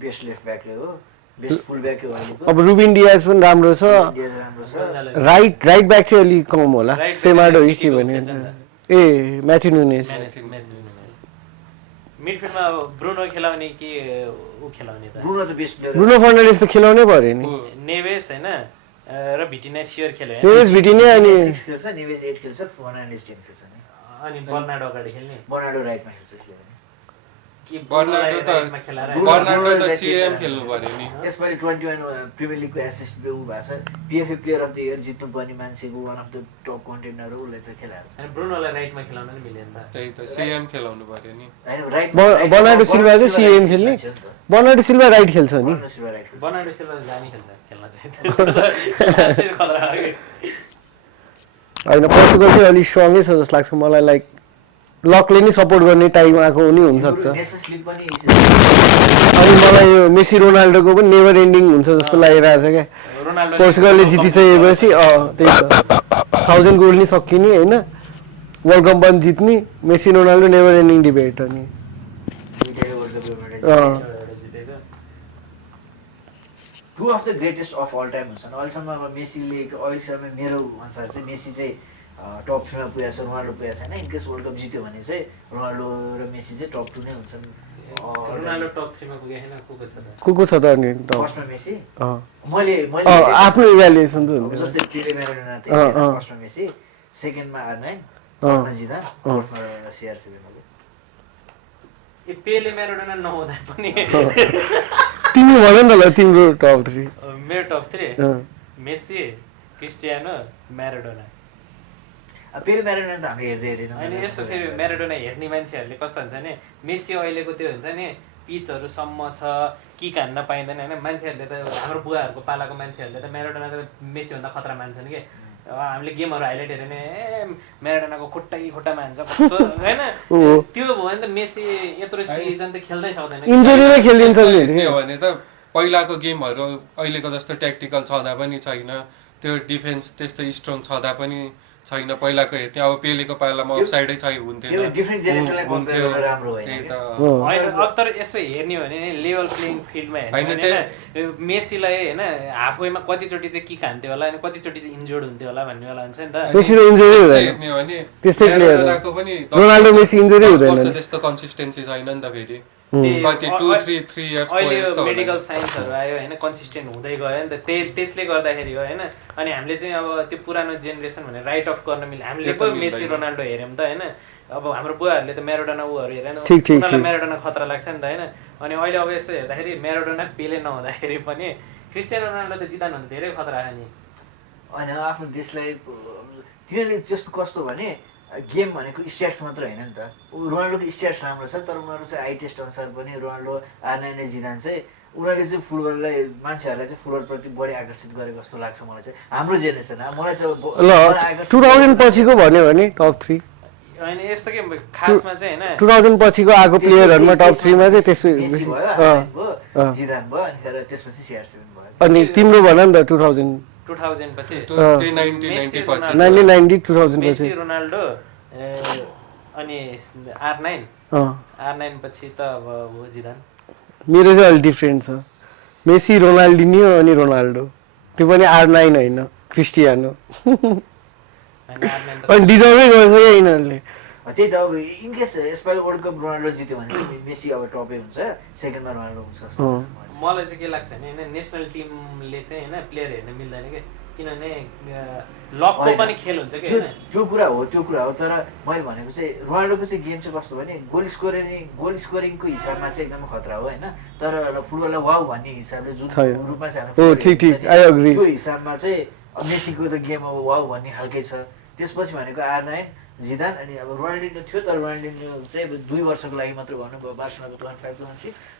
बेस्ट लेफ्ट ब्याकै हो बेस्ट फुल ब्याकै हो अहिलेको अब रुबिन डियाज पनि राम्रो छ इन्डिया राम्रो छ गोन्जालो राइट ब्याक चाहिँ अलिक कम होला Right back सेमाडो चाहिँ के सिटीको भने खेल्छ नि ए म्याथ्यु नुनेज मिडफिल्डमा ब्रुनो खेलाउने कि ऊ खेलाउने त ब्रुनो त बेस्ट प्लेयर ब्रुनो फर्नान्डेस त खेलाउनै पर्यो नि नेवेस होइन र भिटिना सियर खेल्यो होइन नेवेज भिटिनिया अनि 6 खेल्छ नेवेज 8 खेल्छ फर्नान्डेज 10 खेल्छ नि अनि बर्नार्डो अगाडि खेल्ने बर्नार्डो राइटमा खेल्छ खेल्यो भने कि बर्नार्डो त राइटमा खेलाएर बर्नार्डो त सिएम खेल्नु पर्यो नि यसपालि 21 प्रिमियर लिगको एसिस्ट ऊ भएको छ पिएफए प्लेयर अफ द इयर जित्नुपर्ने मान्छेको one of the top contender हो उसले त खेलाएको छ अनि ब्रुनोलाई राइटमा खेलाउन नि मिल्यो नि त त्यही त सिएम खेलाउनु पर्यो नि हैन राइट बर्नार्डो सिल्भा चाहिँ सिएम खेल्ने बर्नार्डो सिल्भा राइट खेल्छ नि बर्नार्डो सिल्भा जानी खेल्छ खेल्न चाहिँ खतरा हो कि। होइन पोर्चुगल चाहिँ अलिक स्ट्रङै छ जस्तो लाग्छ मलाई लाइक लकले नि सपोर्ट गर्ने टाइम आएको पनि हुनसक्छ नेसन्स लिग पनि अनि मलाई यो मेसी रोनाल्डोको पनि नेभर एन्डिङ हुन्छ जस्तो लागिरहेको छ क्या रोनाल्डो पोर्चुगलले जितिसकेपछि त्यही त 1000 गोल नि सकिने होइन वर्ल्ड कप पनि जित्ने Messi Ronaldo never ending debate अनि जितेको two of the greatest of all time हुन्छ अहिलेसम्म अब मेसीले अहिलेसम्म मेरो अनुसार चाहिँ मेसी चाहिँ टप 3 मा पुगेको छ, रोनाल्डो पुगेको छैन। इनकेस वर्ल्ड कप जित्यो भने चाहिँ रोनाल्डो र मेसी चाहिँ टप 2 नै हुन्छन्। रोनाल्डो टप 3 मा पुगे हैन, को छ त? को छ त अनि फर्स्टमा मेसी, अँ मैले आफ्नो इभ्यालुएसन त हुन्छ। जस्तै पेले म्याराडोना थियो, फर्स्टमा मेसी, सेकेन्डमा R9, थर्डमा जिदान, फोर्थमा CR7 हो। ए पेले म्याराडोना नहुँदा पनि तिमी भन न ल तिम्रो टप 3। मेरो टप 3 मेसी, क्रिस्टियानो, म्याराडोना। पेले म्याराडोना त हामी हेर्दै हेरेनौँ। अनि यसो फेरि म्याराडोना हेर्ने मान्छेहरूले कस्तो हुन्छ नि, मेसी अहिलेको त्यो हुन्छ नि पिचहरूसम्म छ, किक हान्न पाइँदैन होइन। मान्छेहरूले त हाम्रो बुवाहरूको पालाको मान्छेहरूले त म्याराडोना त मेसीभन्दा खतरा मान्छन् कि। हामीले गेमहरू हाइलाइट हेऱ्यो भने म्याराडोनाको खुट्टा कि खुट्टामा हान्छ कस्तो होइन। त्यो भयो भने त मेसी यत्रो सिजन त खेल्दै सक्दैन। इन्जुरीमै खेलिदिन्छ के भने त पहिलाको गेमहरू अहिलेको जस्तो ट्याक्टिकल छँदा पनि छैन, त्यो डिफेन्स त्यस्तो स्ट्रङ छँदा पनि छैन। पहिलाको हेर्थ्यो अब पेलेको पालामा अफसाइडै हुन्थेन, डिफ्रेन्ट जेनेरेसनलाई कम्पेयर गरेर राम्रो होइन। त्यही त होइन अब तर यसो हेर्ने हो भने लेभल प्लेइङ फिल्डमा हेर्ने हो भने मेसीलाई होइन हाफवेमा कतिचोटि चाहिँ किक हान्थ्यो होला अनि कतिचोटि चाहिँ इन्जोर्ड हुन्थ्यो होला भन्ने बेला हुन्छ नि त। मेसी त इन्जुरी हुँदैन, हेर्ने हो भने त्यस्तै प्लेयर म्याराडोनाको पनि रोनाल्डो मेसी इन्जुरी 10 हुँदैन। वर्ष त्यस्तो कन्सिस्टेन्सी छैन नि त फेरि, कति 2-3 इयर्स अहिले यो मेडिकल साइन्सहरू आयो होइन, कन्सिस्टेन्ट हुँदै गयो नि त। त्यसले गर्दाखेरि हो होइन। अनि हामीले चाहिँ अब त्यो पुरानो जेनेरेसन भनेर राइट अफ गर्न मिल्छ। हामीले पो मेसी रोनाल्डो हेऱ्यौँ त होइन। अब हाम्रो बुवाहरूले त म्याराडोना उहरू हेरेन, उनीहरूलाई म्याराडोना खतरा लाग्छ नि त होइन। अनि अहिले अब यसो हेर्दाखेरि म्याराडोना पेले नहुँदाखेरि पनि क्रिस्टियानो रोनाल्डो त जिदानभन्दा धेरै खतरा छ नि। होइन आफ्नो देशलाई तिनीहरूले जस्तो कस्तो भने गेम भनेको स्ट्याट्स मात्र होइन नि त। रोनाल्डोको स्ट्याट्स राम्रो छ, तर उनीहरू चाहिँ हाई टेस्ट अनुसार पनि रोनाल्डो, R9 जिदान चाहिँ उनीहरूले चाहिँ फुटबललाई मान्छेहरूलाई चाहिँ फुटबलप्रति बढी आकर्षित गरेको जस्तो लाग्छ मलाई चाहिँ। हाम्रो जेनेरेसन मलाई चाहिँ ल 2000 पछिको भन्यो भने टप 3 होइन यस्तो के खासमा चाहिँ होइन 2000 पछिको आएको प्लेयरहरुमा टप 3 मा चाहिँ त्यसै मेसी भयो, R9 भयो, जिदान भयो अनि फेरि त्यसपछि CR7 भयो। अनि तिम्रो भन नि त 2000 पछि 1990 पछि 1990 2000 पछि मेसी रोनाल्डो अनि R9 पछि त अब हो जिदान। मेरो चाहिँ अलि डिफरेन्ट छ, मेसी रोनाल्डिनियो अनि रोनाल्डो, त्यो पनि R9 होइन क्रिस्टियानो। अनि डिजर्भै गर्छ क्या यिनीहरूले। त्यही त अब इनकेस यसपालि वर्ल्ड कप रोनाल्डो जित्यो भने चाहिँ मेसी अब टपै हुन्छ, सेकेन्डमा रोनाल्डो हुन्छ जस्तो लाग्छ मलाई। मलाई चाहिँ के लाग्छ भने होइन नेसनल टिमले चाहिँ होइन प्लेयर हेर्न मिल्दैन कि, किनभने लकको पनि खेल हुन्छ कि होइन। त्यो कुरा हो तर मैले भनेको चाहिँ रोनाल्डोको चाहिँ गेम चाहिँ कस्तो भने गोल स्कोरिङको हिसाबमा चाहिँ एकदमै खतरा हो होइन। तर फुटबललाई वाउ भन्ने हिसाबले जुन रूपमा चाहिँ त्यो हिसाबमा चाहिँ मेसीको त गेम अब वाउ भन्ने खालकै छ। त्यसपछि भनेको R9 जिदान अनि अब रोनाल्डिनो थियो, तर रोनाल्डिनो चाहिँ 2 वर्षको लागि मात्र भन्नुभयो, बार्सलोनाको 2005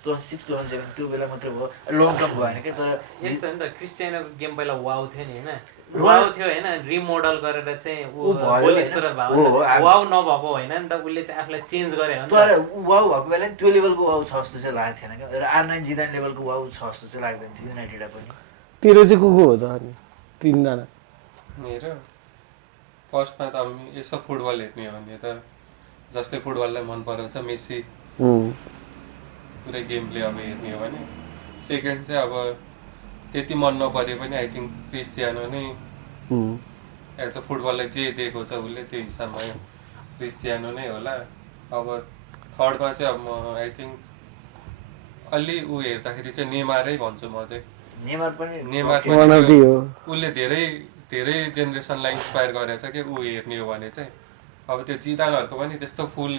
2006 2007 त्यो बेला मात्रै भयो, लङ टर्म भएन क्या। तर यस्तो हो नि त क्रिस्टियानोको गेम पहिला वाउ थियो नि होइन, वाउ थियो होइन, रिमोडल गरेर चाहिँ गोल स्कोरर भयो। वाउ नभएको होइन नि त, उसले चाहिँ आफूलाई चेन्ज गरे हो नि। तर वाउ भएको बेला नि त्यो लेभलको वाउ छ जस्तो चाहिँ लागेको थिएन क्या। र R9 जिदान लेभलको वाउ छ जस्तो चाहिँ लाग्दैन थियो युनाइटेडलाई पनि। तेरो चाहिँ को हो त अनि तीनजना? मेरो फर्स्टमा त हामी यसो फुटबल हेर्ने हो भने त जसले फुटबललाई मन पराउँछ मेसी, पुरै गेम प्ले अब हेर्ने हो भने। सेकेन्ड चाहिँ अब त्यति मन नपरे पनि आई थिङ्क क्रिस्टियानो नै एज अ फुटबललाई जे दिएको छ उसले त्यो हिसाबमा क्रिस्टियानो नै होला। अब थर्डमा चाहिँ अब म आई थिङ्क अलि ऊ हेर्दाखेरि चाहिँ नेमारै भन्छु म चाहिँ। नेमार पनि उसले धेरै जेनेरेसनलाई इन्सपायर गरेछ कि ऊ हेर्ने हो भने चाहिँ। अब त्यो जिदानहरूको पनि त्यस्तो फुल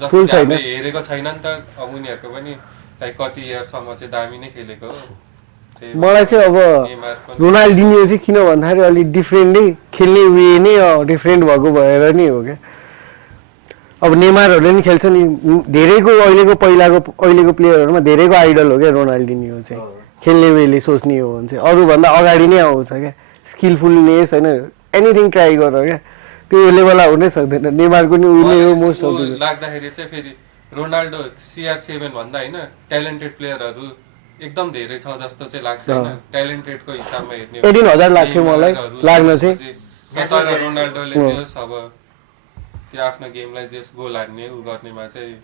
जस्तो हामीले हेरेको छैन नि त। अब उनीहरूको पनि लाइक कति इयरसम्म चाहिँ दामी नै खेलेको हो। मलाई चाहिँ अब रोनाल्डिनियो चाहिँ किन भन्दाखेरि अलिक डिफ्रेन्टै खेल्ने वे नै डिफ्रेन्ट भएको भएर नि हो क्या। अब नेमारहरूले नि खेल्छ नि, धेरैको अहिलेको प्लेयरहरूमा धेरैको आइडल हो क्या रोनाल्डिनियो चाहिँ। खेल्ने वेले सोच्ने हो भने चाहिँ अरूभन्दा अगाडि नै आउँछ क्या, स्किलफुलनेस होइन, एनिथिङ ट्राई गर क्या, त्यो लेभल हुनै सक्दैन। नेमारको नि उहिले हो मोस्ट अफ द लाग्दाखेरि चाहिँ फेरि रोनाल्डो CR7 भन्दा होइन ट्यालेन्टेड प्लेयरहरू एकदम धेरै छ जस्तो चाहिँ लाग्छ होइन। ट्यालेन्टेडको हिसाबमा हेर्ने 18,000 लाग्थ्यो मलाई लाग्न चाहिँ। तर रोनाल्डोले जे होस् अब त्यो आफ्नो गेमलाई जे गोल हान्ने उ गर्नेमा चाहिँ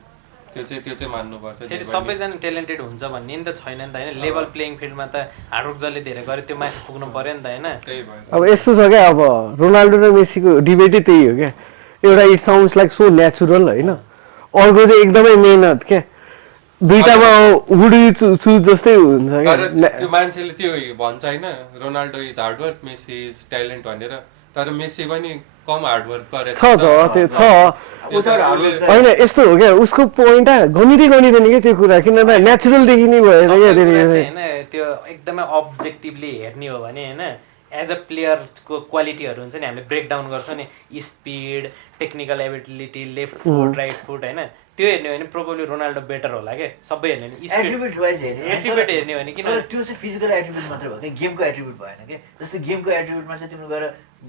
त्यो चाहिँ मान्नुपर्छ फेरि सबैजना ट्यालेन्टेड हुन्छ भन्ने नि त छैन नि त होइन लेभल प्लेइङ फिल्डमा त हार्डवर्क जसले धेरै गर्यो त्यो माथि पुग्नु पर्यो नि त होइन त्यही भएर अब यस्तो छ क्या अब रोनाल्डो र मेसीको डिबेटै त्यही हो क्या एउटा it sounds like so natural होइन अर्को चाहिँ एकदमै मेहनत क्या दुईटामा वुड यु चुज जस्तै हुन्छ तर क्या त्यो मान्छेले त्यो भन्छ होइन Ronaldo is hard work Messi is talent भनेर तर मेसी पनि कम हार्डवर्क गरेछ छ त त्यो छ होइन यस्तो हो क्या उसको पोइन्ट गनिँदै गनिँदैन क्या त्यो कुरा किन त नेचुरलदेखि नै भएर क्या होइन त्यो एकदमै अब्जेक्टिभली हेर्ने हो भने होइन एज अ प्लेयरको क्वालिटीहरू हुन्छ नि हामीले ब्रेकडाउन गर्छौँ नि speed technical ability left foot right foot होइन त्यो हेर्ने हो भने प्रोबब्ली रोनाल्डो बेटर होला क्या सबै हेर्ने हो भने एट्रिब्युट वाइज एट्रिब्युट हेर्ने हो भने किन त्यो चाहिँ फिजिकल एट्रिब्युट मात्रै भयो क्या गेमको एट्रिब्युट भएन क्या जस्तै गेमको एट्रिब्युटमा चाहिँ तिम्रो गएर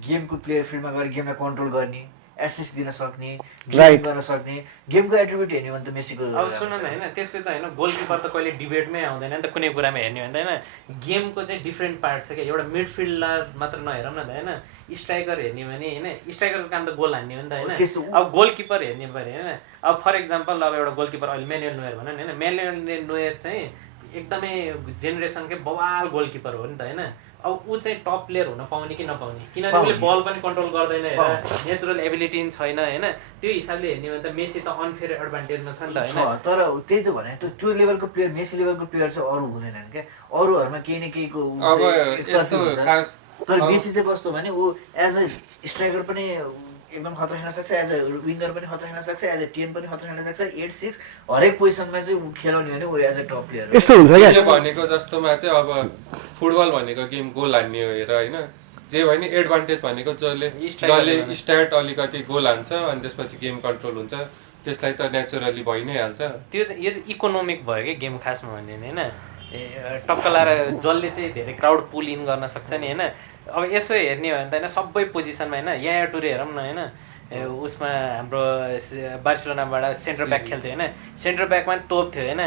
गेमको प्लेयर फिल्डमा गएर गेमलाई कन्ट्रोल गर्ने एसिस्ट दिन सक्ने ड्राइभ गर्न सक्ने गेमको एट्रिब्युट हेर्ने हो भने त मेसीको अब सुन न होइन त्यसको त होइन गोलकिपर त कहिले डिबेटमै आउँदैन नि त कुनै कुरामा हेर्ने हो भने होइन गेमको चाहिँ डिफ्रेन्ट पार्ट छ क्या एउटा मिडफिल्डर मात्र नहेरौँ न त होइन स्ट्राइकर हेर्ने भने होइन स्ट्राइकरको काम त गोल हान्ने हो नि त होइन अब गोलकिपर हेर्ने पऱ्यो होइन अब फर इक्जाम्पल अब एउटा गोलकिपर अहिले म्यानुएल नोयर भनौँ नि होइन म्यानुएल नोयर चाहिँ एकदमै जेनेरेसनकै बवाल गोलकिपर हो नि त होइन अब ऊ चाहिँ टप प्लेयर हुन पाउने कि नपाउने किनभने उसले बल पनि कन्ट्रोल गर्दैन हेर नेचुरल एबिलिटी पनि छैन होइन त्यो हिसाबले हेर्ने हो भने त मेसी त अनफेयर एडभान्टेजमा छ नि त होइन तर त्यही त भने त्यो लेभलको प्लेयर मेसी लेभलको प्लेयर चाहिँ अरू हुँदैनन् क्या अरूहरूमा केही न केहीको तर मेसी चाहिँ कस्तो भने ऊ एज अ स्ट्राइकर पनि एकदम खतरा खेल्न सक्छ एज अ विङ्गर पनि खतरा खेल्न सक्छ एज अ 10 पनि खतरा खेल्न सक्छ 8-6 हरेक पोजिसनमा चाहिँ ऊ खेलाउने भने ऊ एज अ टप प्लेयर यस्तो हुन्छ क्या भनेको जस्तोमा चाहिँ अब फुटबल भनेको गेम गोल हान्ने हो हेर होइन जे भने एडभान्टेज भनेको जसले स्टार्ट अलिकति गोल हान्छ अनि त्यसपछि गेम कन्ट्रोल हुन्छ त्यसलाई त नेचुरली भइ नै हाल्छ त्यो चाहिँ यो चाहिँ इकोनोमिक भयो कि गेम खासमा भन्यो भने होइन टक्क लाएर जसले चाहिँ धेरै क्राउड पुल इन गर्न सक्छ नि होइन अब यसो हेर्ने हो भने त होइन सबै पोजिसनमा होइन यहाँ टुरे हेरौँ न होइन उसमा हाम्रो बार्सिलोनाबाट सेन्टर ब्याक खेल्थ्यो होइन सेन्टर ब्याकमा पनि तोप थियो होइन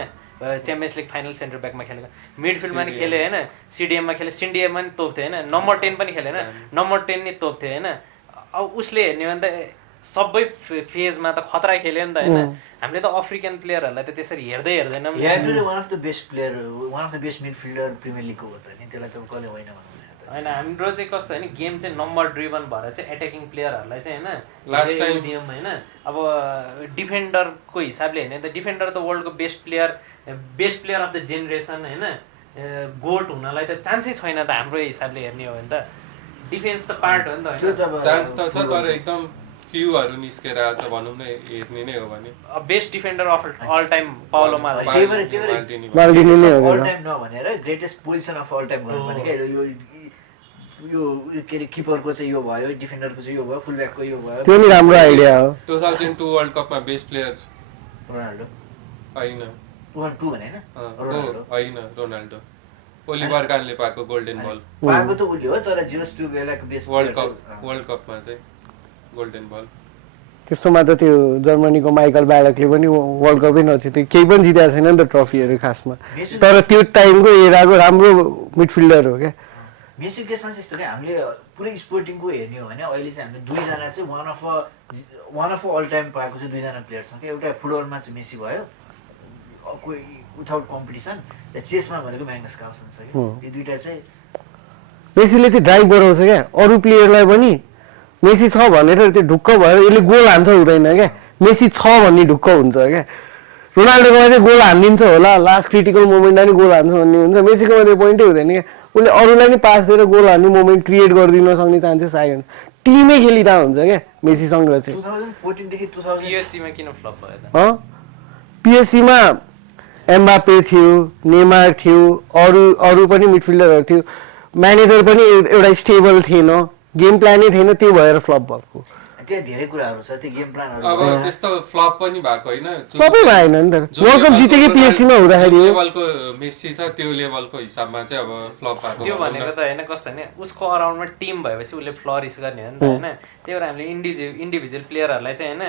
च्याम्पियन्स लिग फाइनल सेन्टर ब्याकमा खेलेको मिडफिल्डमा पनि खेल्यो होइन सिडिएममा खेल्यो सिडिएममा पनि तोप थियो होइन नम्बर 10 पनि खेल्यो होइन नम्बर 10 नि तोप थियो होइन अब उसले हेर्ने हो भने त सबै फेजमा त खतरा खेल्यो नि त होइन हामीले त अफ्रिकन प्लेयरहरूलाई त त्यसरी हेर्दैनौँ one of the best player one of the best midfielder premier लिगको हो त नि त्यसलाई त कसले होइन होइन हाम्रो चाहिँ कस्तो होइन गेम चाहिँ नम्बर ड्रिभन भएर चाहिँ एट्याकिङ प्लेयरहरूलाई चाहिँ होइन लास्ट टाइम दियौँ होइन अब डिफेन्डरको हिसाबले हेर्ने त डिफेन्डर त वर्ल्डको best player of the generation होइन गोट हुनलाई त चान्सै छैन त हाम्रो हिसाबले हेर्ने हो भने त डिफेन्स त पार्ट हो नि त होइन चान्स त छ तर एकदम फ्युहरू निस्केर आएको छ भनौँ न हेर्ने नै हो भने best defender of all time Paolo Maldini नै हो अल टाइम नभनेर greatest position of all time भन्नु भने यो के अरे किपरको चाहिँ यो भयो डिफेन्डरको चाहिँ यो भयो फुलब्याकको यो भयो त्यो नि राम्रो आइडिया हो 2002 वर्ल्ड कपमा बेस्ट प्लेयर रोनाल्डो होइन 2 भने होइन रोनाल्डो ओलिभर कानले पाएको गोल्डन बल पाएको त उसले हो तर जिरोस 2 बेलाको बेस्ट वर्ल्ड कपमा चाहिँ गोल्डन बल त्यस्तोमा त त्यो जर्मनीको माइकल ब्यालकले पनि वर्ल्ड कपै नजित्यो केही पनि जितेको छैन नि त ट्रफीहरू खासमा तर त्यो टाइमको एराको राम्रो मिडफिल्डर हो क्या मेसीको केसमा चाहिँ यस्तो क्या हामीले पुरै स्पोर्टिङको हेर्ने हो भने अहिले चाहिँ हामीले दुईजना चाहिँ वान अफ अल टाइम पाएको चाहिँ दुईजना प्लेयर छ क्या एउटा फुटबलमा चाहिँ मेसी भयो कोही विथआउट कम्पिटिसन र चेसमा भनेको म्याग्नस कार्लसन छ कि यो दुईटा चाहिँ मेसीले चाहिँ ड्राइभ गराउँछ क्या अरू प्लेयरलाई पनि मेसी छ भनेर त्यो ढुक्क भएर यसले गोल हान्छ हुँदैन क्या मेसी छ भन्ने ढुक्क हुन्छ क्या रोनाल्डोकोमा चाहिँ गोल हानिदिन्छ होला लास्ट क्रिटिकल मोमेन्टमा नि गोल हान्छ भन्ने हुन्छ मेसीकोमा त्यो पोइन्टै हुँदैन क्या उसले अरूलाई नि पास दिएर गोल हान्ने मोमेन्ट क्रिएट गरिदिन सक्ने चान्सेस आयो टिमै खेलिरहेको हुन्छ क्या मेसीसँग चाहिँ 2014 देखि 2000 पिएससीमा किन फ्लप भयो त पिएससीमा एम्बापे थियो नेमार थियो अरू पनि मिडफिल्डरहरू थियो म्यानेजर पनि एउटा स्टेबल थिएन गेम प्लानै थिएन त्यो भएर फ्लप भएको त्यहाँ धेरै कुराहरू छ त्यो गेम प्लानहरू अब त्यस्तो फ्लप पनि भएको होइन सबै भएन नि त वर्ल्ड कप जितेकै पिएससीमा हुँदाखेरि लेभलको मेसी छ त्यो लेभलको हिसाबमा चाहिँ अब फ्लप भएको त्यो भनेको त होइन कस्तो भने उसको अराउन्डमा टिम भएपछि उसले फ्लरिस गर्ने हो नि त होइन त्यही भएर हामीले इन्डिभिजुअल प्लेयरहरूलाई चाहिँ होइन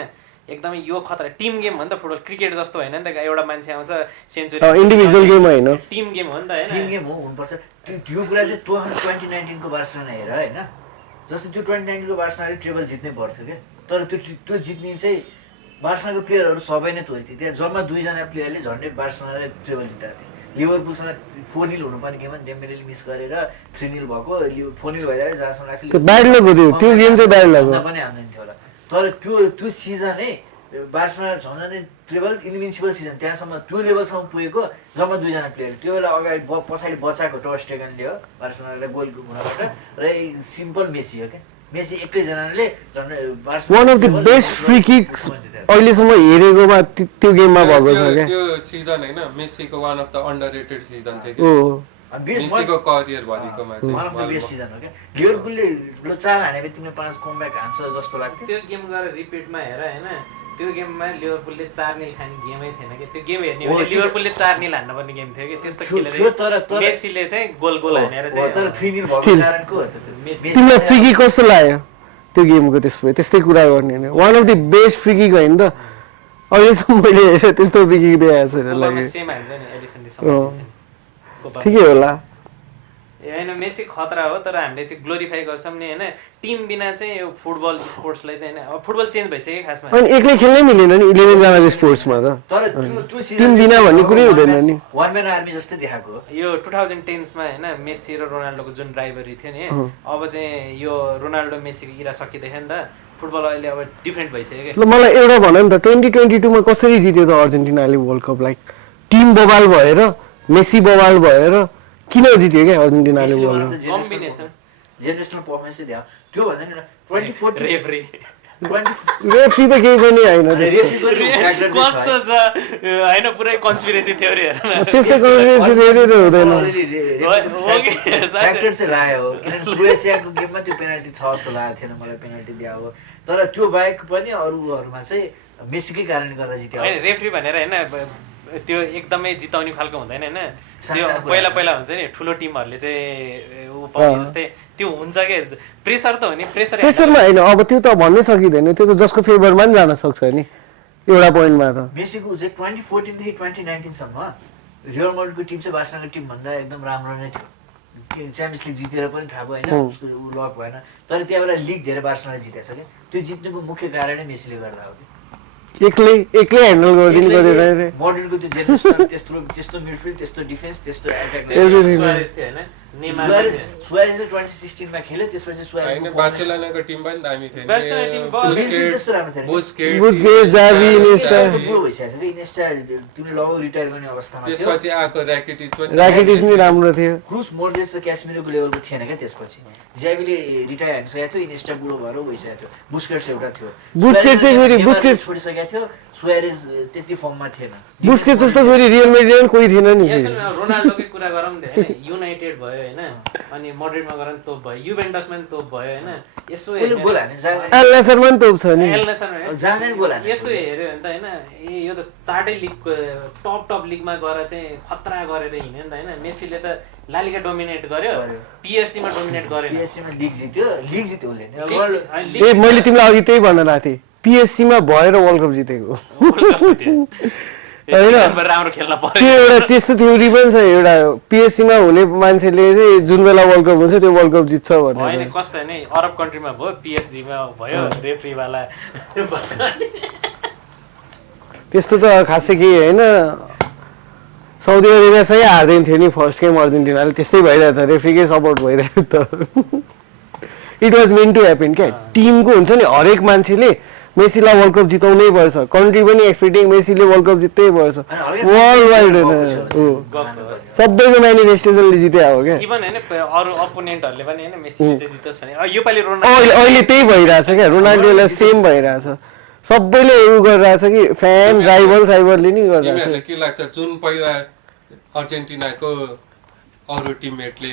एकदमै यो खतरा टिम गेम हो नि त फुटबल क्रिकेट जस्तो होइन नि त एउटा मान्छे आउँछ सेन्चुरी इन्डिभिजुअल गेम होइन टिम गेम हो नि त होइन टिम गेम हो हुनुपर्छ यो कुरा चाहिँ 2019 को बार्सिलोना हेर होइन जस्तै त्यो 2019 को बार्सिलोनाले ट्रेबल जित्नै पर्थ्यो क्या तर त्यो जित्ने चाहिँ बार्सलोनाको प्लेयरहरू सबै नै तोरी थिए। त्यहाँ जम्मा 2 जना प्लेयरले झन्डै बार्सलोनाले ट्रेबल जिताएको थिए। लिभरपुलसँग 4-0 हुनुपर्ने गेममा डेम्बेलेले मिस गरेर 3-0 भएको 4-0 भइरहेको जहाँसम्म लाग्छ त्यो ब्याड लक हो त्यो गेम चाहिँ ब्याड लक हो। पनि हान्दैन थियो होला। तर त्यो सिजनै बार्सलोना झन् ट्रेबल इन्भिन्सिबल सिजन त्यहाँसम्म त्यो लेभलसम्म पुगेको जम्मा 2 जना प्लेयर। त्यो बेला अगाडि पछाडि बचाएको टर स्टेगनले हो बार्सलोनालाई गोल हुनबाट र सिम्पल मेसी हो क्या। मेसी एकैजनाले झन् one of the best free kick अहिलेसम्म हेरेकोमा त्यो गेममा भएको छ क्या। त्यो सिजन हैन मेसीको वान अफ द अन्डररेटेड सिजन थियो हो कि मेसीको करियर भरिकोमा चाहिँ one of the best season हो क्या। लिभरपुलले 4 हानेपछि तिमीले 5 कमब्याक हान्छ जस्तो लाग्थ्यो। त्यो गेम गरेर रिपिटमा हेर होइन त्यो गेममा लिभरपुलले 4-0 खाने गेमै थिएन कि त्यो गेम हेर्ने भने लिभरपुलले 4-0 हान्न पर्ने गेम थियो कि त्यस्तो खेलेर मेसीले चाहिँ गोल हानेर चाहिँ तर 3-0 भएको कारणको हो त मेसी तिमीलाई फ्री किक कस्तो लाग्यो त्यो गेमको? त्यस्तै कुरा गर्ने होइन one of the best free kick होइन त अहिलेसम्म मैले हेरेर त्यस्तो फ्री किक देखाएको छैन लाग्यो। सेम हान्छ नि एडिसनले ठिकै होला। होइन मेसी खतरा हो तर हामीले त्यो ग्लोरिफाई गर्छौँ नि होइन। टिम बिना चाहिँ यो फुटबल स्पोर्ट्सलाई चाहिँ होइन फुटबल चेन्ज भइसक्यो खासमा। अनि एक्लै खेल्नै मिलेन नि 11 जनाको स्पोर्ट्समा त। तर त्यो टिम बिना भन्ने कुरै हुँदैन नि। वन म्यान आर्मी जस्तै देखाएको हो। यो 2010sमा होइन मेसी र रोनाल्डोको जुन राइभरी थियो नि अब चाहिँ यो रोनाल्डो मेसीको इरा सकिँदैछ नि त। फुटबल अहिले अब डिफ्रेन्ट भइसक्यो क्या। ल मलाई एउटा भन नि त 2022 मा कसरी जित्यो त अर्जेन्टिनाले वर्ल्ड कप? लाइक टिम बबाल भएर मेसी बबाल भएर किन जित्यो क्या अर्जेन्टिनाले world cup? Combination generational performance चाहिँ त्यो भन्दा नि 24 रेफरी रेफ्री त केही पनि होइन कस्तो छ होइन पुरै कन्स्पिरेसी थ्योरी त्यस्तै कन्स्पिरेसी थ्योरी त हुँदैन। फ्याक्टर चाहिँ लाग्यो हो किनभने क्रोएसियाको गेममा त्यो पेनाल्टी छ जस्तो लागेको थिएन मलाई पेनाल्टी दियो हो। तर त्यो बाहेक पनि अरूहरूमा चाहिँ मेसीकै कारणले गर्दा जित्यो। होइन रेफ्री भनेर होइन त्यो एकदमै जिताउने खालको हुँदैन होइन। त्यो पहिला हुन्छ नि ठुलो टिमहरूले चाहिँ ऊ पाउने जस्तै त्यो हुन्छ के प्रेसर त हो नि। प्रेसरमा होइन अब त्यो त भन्नै सकिँदैन त्यो त जसको फेभरमा पनि जान सक्छ नि एउटा पोइन्टमा त। मेसीको चाहिँ 2014 देखि 2019 सम्म रियल माड्रिडको टिम चाहिँ बार्सलोनाको टिम भन्दा एकदम राम्रो नै थियो। च्याम्पियन्स लिग जितेर पनि थाहा भयो होइन उसको लक भएन। तर त्यहाँ बेला लिग धेरै बार्सलोनाले जितेको छ क्या। त्यो जित्नुको मुख्य कारणै मेसीले गर्दा हो कि। एक्लै ह्यान्डल गरिदिनु गरेर मोडलको त्यो जेनेरेसन त्यस्तो मिडफिल्ड त्यस्तो डिफेन्स त्यस्तो एट्याक सुआरेजले 2016 मा खेल्यो त्यसपछि सुआरेज हैन बार्सिलोनाको टिम पनि दामी थियो बार्सिलोना टिम बुस्केट्स जावी इनेस्टा पुरो भइसक्यो कि इनेस्टा तिमीले लगभग रिटायर गर्ने अवस्थामा थियो। त्यसपछि आको र्याकिटिस नि राम्रो थियो। क्रुस मोडरेज र क्यासमिरोको लेभलको थिएन क्या। त्यसपछि ज्यावीले रिटायर हानिसकेको थियो इनेस्टा बुढो भएर भइसकेको थियो। बुस्केट्स एउटा थियो बुस्केट्स छोडिसकेको थियो। सुआरेज त्यति फर्ममा थिएन। बुस्केट्स जस्तो फेरि रियल मेड्रिड कोही थिएन नि। रोनाल्डोकै कुरा गरौँ नि होइन युनाइटेड भयो होइन अनि मड्रिडमा गरौँ तोप भयो युभेन्टसमा पनि तोप भयो होइन। यसो गोल हाने एल नेसरमा पनि तोप छ नि। यसो हेऱ्यो भने त होइन यो त चारटै लिगको टप लिगमा गएर चाहिँ खतरा गरेर हिँड्यो नि त होइन। मेसीले त लालिगा डोमिनेट गर्यो पिएससीमा डोमिनेट गर्यो पिएससीमा लिग जित्यो उसले। ए मैले तिमीलाई अघि त्यही भन्न लागेको थिएँ पिएससीमा भएर वर्ल्ड कप जितेको होइन। राम्रो खेल्न पर्यो त्यो एउटा त्यस्तो थ्योरी पनि छ एउटा पिएससीमा हुने मान्छेले चाहिँ जुन बेला वर्ल्ड कप हुन्छ त्यो वर्ल्ड कप जित्छ भनेर। होइन कस्तो होइन अरब कन्ट्रीमा भयो पिएसजीमा भयो रेफ्रीवाला त्यस्तो त खासै केही होइन। साउदी अरेबियासँगै हार्दैन थियो नि फर्स्ट गेम अर्जेन्टिनाले त्यस्तै भइरहेको छ रेफ्रीकै सपोर्ट भइरहेको त। It was meant to happen क्या। टिमको हुन्छ नि हरेक मान्छेले मेसीलाई वर्ल्ड कप जिताउनै पर्छ। कन्ट्री पनि एक्सपेक्टिङ मेसीले वर्ल्ड कप जित्दै पर्छ वर्ल्ड वाइड होइन सबैको म्यानिफेस्टेसनले जिते हो क्या। इभन होइन अरू अपोनेन्टहरूले पनि होइन मेसीले चाहिँ जितोस् भने योपालि अहिले त्यही भइरहेछ क्या। रोनाल्डोलाई सेम भइरहेछ सबैले उ गरिरहेछ कि फ्यान राइभलले नि गरिरहेछ। के लाग्छ जुन पहिला अर्जेन्टिनाको अरू टिममेटले